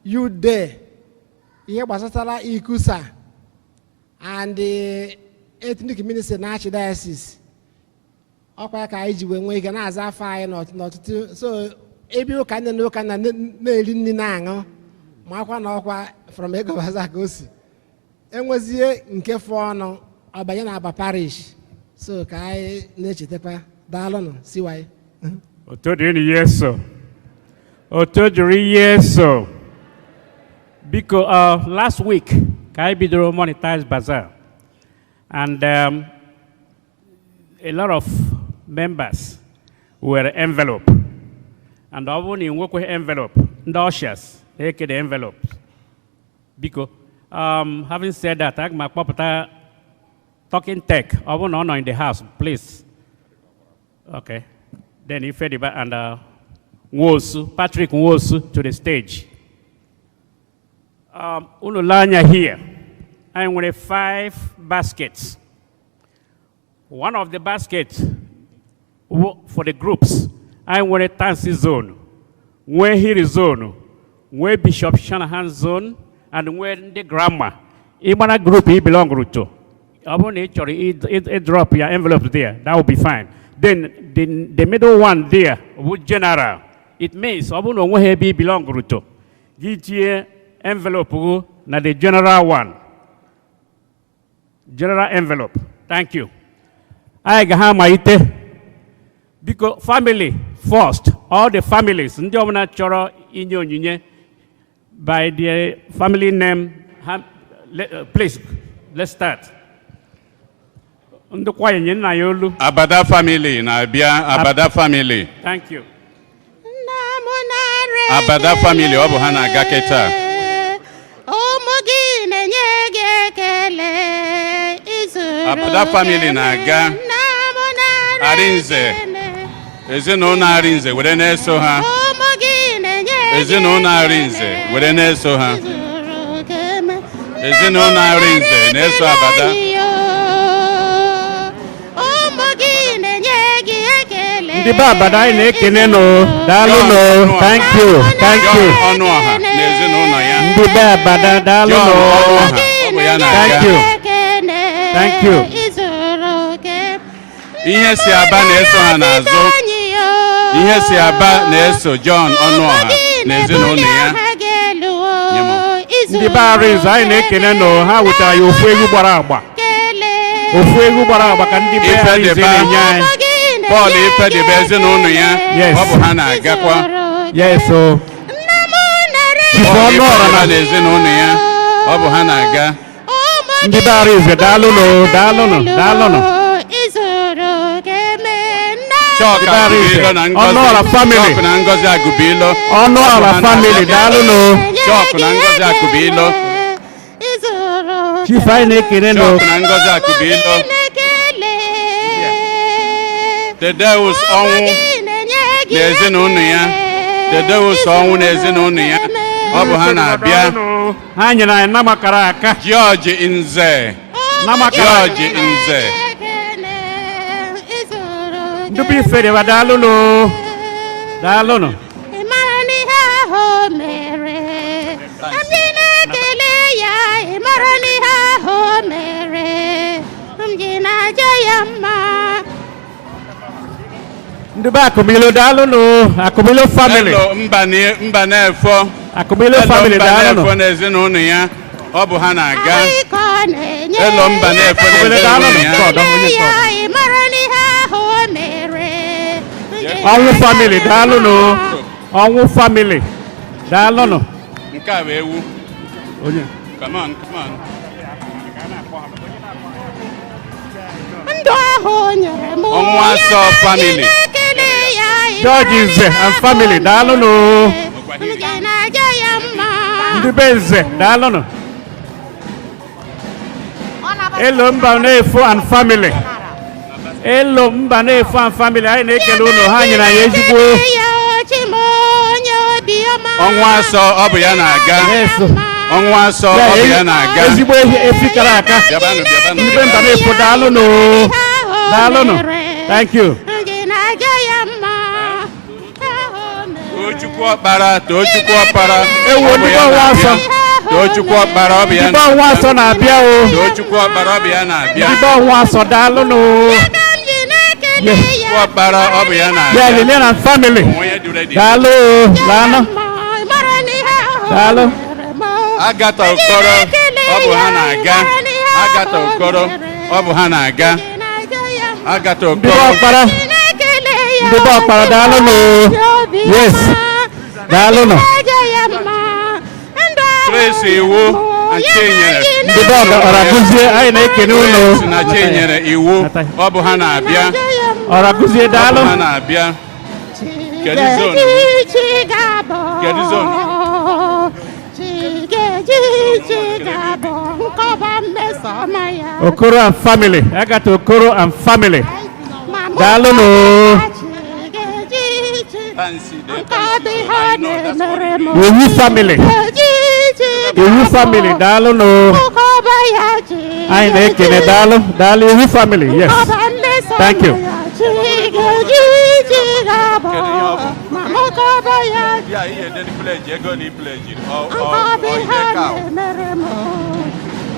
youth day ihe gbasatara ikusa and the ethnic ministry na archdiocese ọkwa ya ka anyị ji wee nwee ike na-aza afọ anyị n'ọtụtụ so ebe ụka nne na ụka nna na-eri nri na-aṅụ ma akwa na ọkwa from ego baza ka o si enwezie nke fọ ọnụ ọbanye na Aba parish so ka anyị na-echetakwa daalụnụ siwaye Otodiri yeso. Otodiri yeso. Because last week, I bidoro monetized bazaar, and a lot of members were envelope, and I only work with envelope, the ushers, they get the envelopes. Because having said that, I my papa talking tech, I want to in the house, please. Okay. Then he fed it back and Patrick Nwosu to the stage. Unulanya here. I'm with 5 baskets. One of the baskets for the groups, I'm with a Tansi zone, where here zone, where Bishop Shanahan zone, and where the grammar. Even a group he belongs to. I want to drop your envelope there. That will be fine. Then the middle one there, would general. It means I don't where he belong to. Give envelope na the general one. General envelope. Thank you. I got my ite. Because family first, all the families, Njomana Choro Inyo Nyunye, by the family name, please, let's start. Abada family na bia Abada family. Thank you. Abada family ọ bụ ha na-aga kịta. Abada family na-aga Arinze. Ezinụlọ Arinze were na-eso ha. Ezinụlọ Arinze were na-eso ha. Ezinụlọ Arinze na-eso Abada. Ndị baba dai na-ekene no daalụ no thank you ọnụ ọha na ezinụlọ ya. Ndị baba daalụ no thank you ihe si Aba na-eso ha n'azụ. Ihe si Aba na-eso John Ọnụọha na ezinụlọ ya. Ndị baris anyị na-ekene no ha wetara ya ofu egwu gbara agba ka ndị baris na-enye anyị. Paul Ifedibe ezinụlọ ya ọ bụ ha na-agakwa. Yes, so Paul Ifedibe na ezinụlọ ya ọ bụ ha na-aga. Ndị baris daalụ no Chọk Agụbilo na Ngozi Agụbilo. Ọnụọra family daalụ no. Chọk na Ngozi Agụbilo. Chief anyị na-ekene no. Chọk na Ngozi Agụbilo. Tedeus ọnwụ na ezinụlọ ya. Tedeus ọnwụ na ezinụlọ ya. Ọ bụ ha na-abịa. Ha nyere anyị namakara aka. George Nze. George Nze. Ndị bụ ifere wa daalụ no. Ndị be Akụbilo daalụ no. Akụbilo family. Hello Mbanefo. Akụbilo family daalụ no. Mbanefo na ezinụlọ ya. Ọ bụ ha na-aga. Hello Mbanefo na ezinụlọ ya. Ọnwụ family daalụ no. Ọnwụ family daalụ no. Nke a bụ ewu. Onye. Come on. Ọnwụ Asọ family. George Nze and family daalụ no. Ndị be Nze daalụ no. Elo Mbanefo and family. Elo Mbanefo and family anyị na-ekele unu ha nyere anyị ezigbo Ọnwụ Asọ ọ bụ ya na-aga. ọnwa asọ ọ bụ ya na-aga. Ezigbo efi kara aka. Bịabanụ, bịabanụ, Ndị be bịabanụ. Mbanefo daalụnụ. Daalụnụ. Thank you. Tochukwu ọkpara, Tochukwu ọkpara. Ewo ndị be ọnwa asọ. Tochukwu ọkpara ọ bụ ya Ndị be ọnwa asọ na-abịa o. Tochukwu ọkpara ọ bụ ya na-abịa. Ndị be ọnwa asọ daalụnụ. Tochukwu ọkpara ọ bụ ya Yeah, na-abịa. Lilian and family. Onye dị ready. Daalụ. Daalụ. Daalụ. Agata Okoro ọ bụ ha na-aga. Agata Okoro ọ bụ ha na-aga. Agata Ndị be Okoro. ọkpara. Ndị be ọkpara daalụnụ. Yes. Daalụnụ. Tracy Iwu na Chinyere. Ndị be ọkpara gụzie anyị na-ekene unu. Tracy na Chinyere Iwu ọ bụ ha na-abịa. Ọra gụzie Ọ daalụ. bụ ha na-abịa. Kedu zone? Kedu zone? Okoro and family. I got Okoro and family. Daalụnụ. Iwu family. Iwu family. Daalụnụ. Anyị na-ekene daalụ. Daalụ Iwu family. Yes. Thank you. Yeah, he did pledge. Ego ni pledge. Or cow.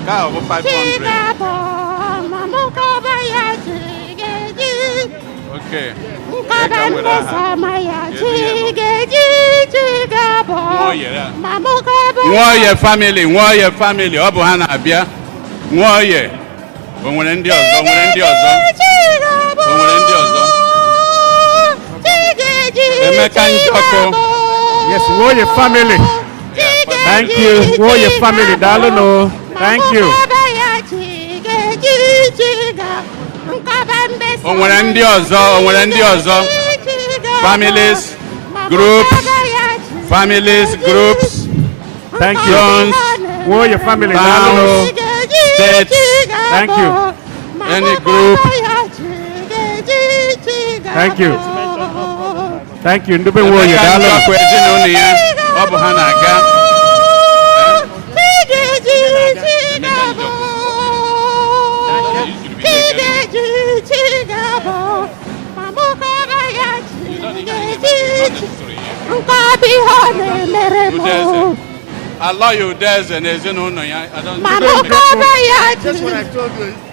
Cow for 500. Okay. Nwoye family, Nwoye family. Ọ bụ ha na-abịa. Nwoye. O nwere ndị ọzọ, o nwere ndị ọzọ. O nwere ndị ọzọ. Emeka Njọkụ. Yes, Nwoye family. Thank you. Nwoye family. Daalụnụ. Thank you. O nwere ndị ọzọ, o nwere ndị ọzọ. Families, groups, families, groups. Thank you. Zones, Nwoye family. Daalụnụ. states. Thank you. Any group. Thank you. Thank you. Ndị be Nwoye Emeka daalụ. Njọkụ ezinụlọ ya, ọ bụ ha na-aga. Udeze. Allah ya Udeze na ezinụlọ ya.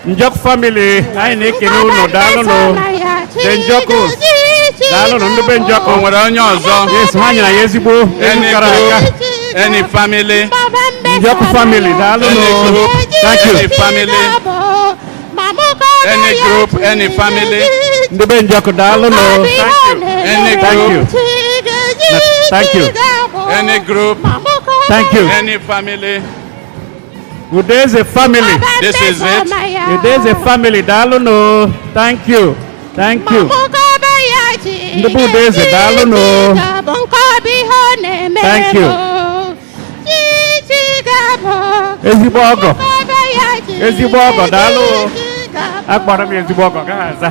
Njọkụ family. Anyị na-ekene unu. Daalụnụ. The Njọkụs. Daalụnụ ndị be Njọkụ. O nwere onye ọzọ. Yes, ha nyere ya ezigbo Any elu kara aka. group, any family, Njọkụ family. Daalụnụ. any group, Thank you. any family, any group, any family, Ndị be Njọkụ daalụnụ. any Thank you. group, Thank you. any group, Thank you. any family. Udeze family. This is it. Udeze family. Daalụnụ. Thank you. Thank you. Ndị be Udeze daalụnụ. Thank you. Ezigbo ọgọ. Ezigbo ọgọ daalụ. Akpọrọ m ezigbo ọgọ gaghị aza.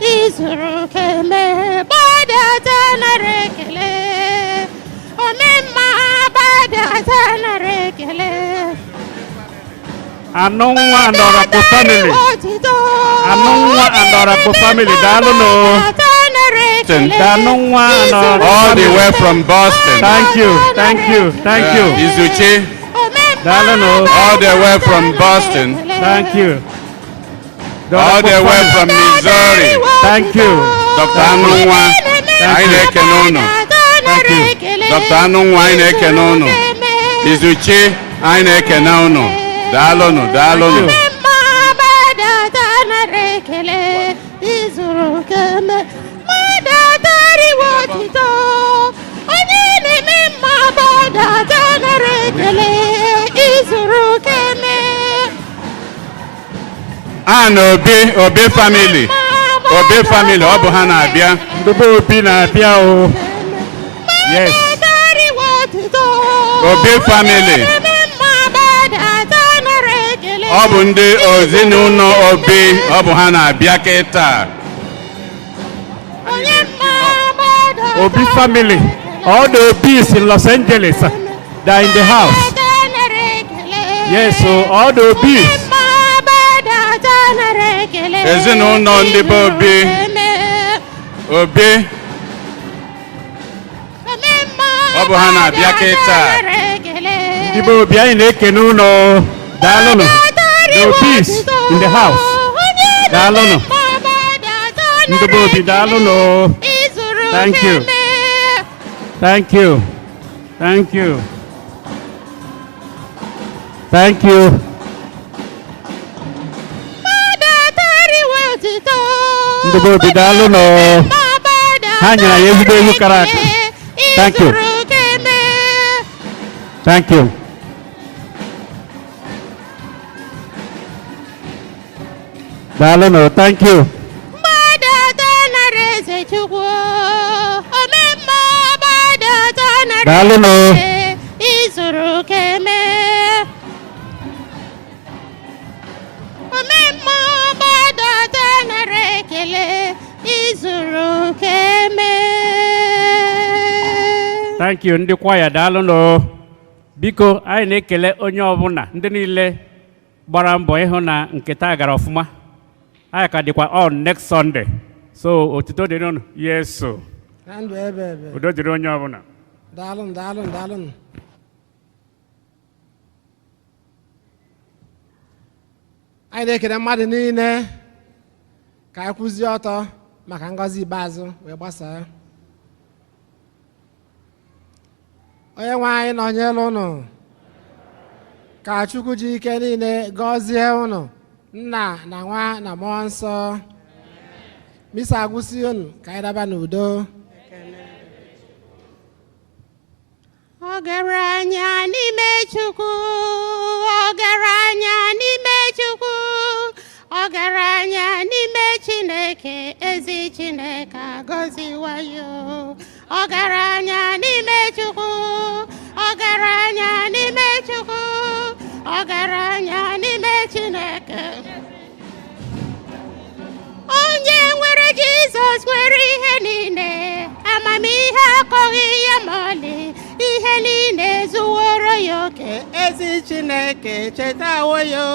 Izuru keme badata narekele omemma badata narekele Anụ nwa and Ọrakụ family. Anụ nwa and Ọrakụ family daalụnụ. Anụ nwa and Ọrakụ All the family. way from Boston. Thank you. Thank you. Thank you. Izuchi. Daalụnụ. All the way from Boston. Thank you. All the way from Missouri. Thank you. Dr. Anụnwa. Anyị na-ekene unu. Thank you. Dr. Anụnwa anyị na-ekene unu. Izuchi anyị na-ekene unu. Daalụnụ, daalụnụ. And Obi family. Obi family, ọ bụ ha na-abịa. Ndị be Obi na-abịa o. Yes. Obi family. ọ bụ ndị ezinụlọ Obi ọ bụ ha na-abịa kịta. onye mma gbadata Obi family, all the Obis in Los Angeles, they are in the house. Yes, so all the Obis. Ezinụlọ ndị be Obi ọ bụ ha na-abịa kịta. Ndị be Obi anyị na-ekene unu. Daalụnụ. The Obis in the house. Daalụnụ. Ndị be Obi daalụnụ. Thank you. Thank you. Thank you. Thank you. Ndị be Obi daalụnụ. Ha nyere anyị ezigbo egwu kara aka. Thank you. Thank you. Daalụnụ. Thank you. Daalụnụ. Thank you. Ndị kwaya daalụnụ. Biko anyị na-ekele onye ọbụla ndị niile gbara mbọ ịhụ na nketa gara ọfụma. Anyị ka dịkwa on next Sunday. So otuto dịrị unu. Yes. Na ndụ ebe. Udo dịrị onye ọbụla. Daalụnụ. Anyị na-ekele mmadụ niile ka anyị kwụzie ọtọ maka ngọzi ikpeazụ wee gbasaa. Onye nwe anyị nọnyere unu, ka Chukwu ji ike niile gọzie unu, Nna na Nwa na Mmụọ Nsọ. Misa agwụsị unu ka anyị daba n'udo. Ọgaranya n'ime Chukwu, ọgaranya n'ime Chukwu, ọgaranya n'ime Chineke, ezi Chineke agọziwo ya. Ọgaranya n'ime Chukwu, ọgaranya n'ime Chukwu, ọgaranya n'ime Chineke. Onye nwere Jizọs nwere ihe niile, amamihe akọghị ya ma ọlị, ihe niile zuworo ya oke, ezi Chineke chetawo ya.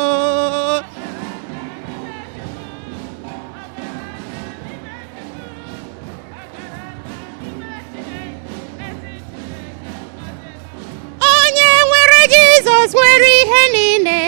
Onye nwere Jizọs nwere ihe niile,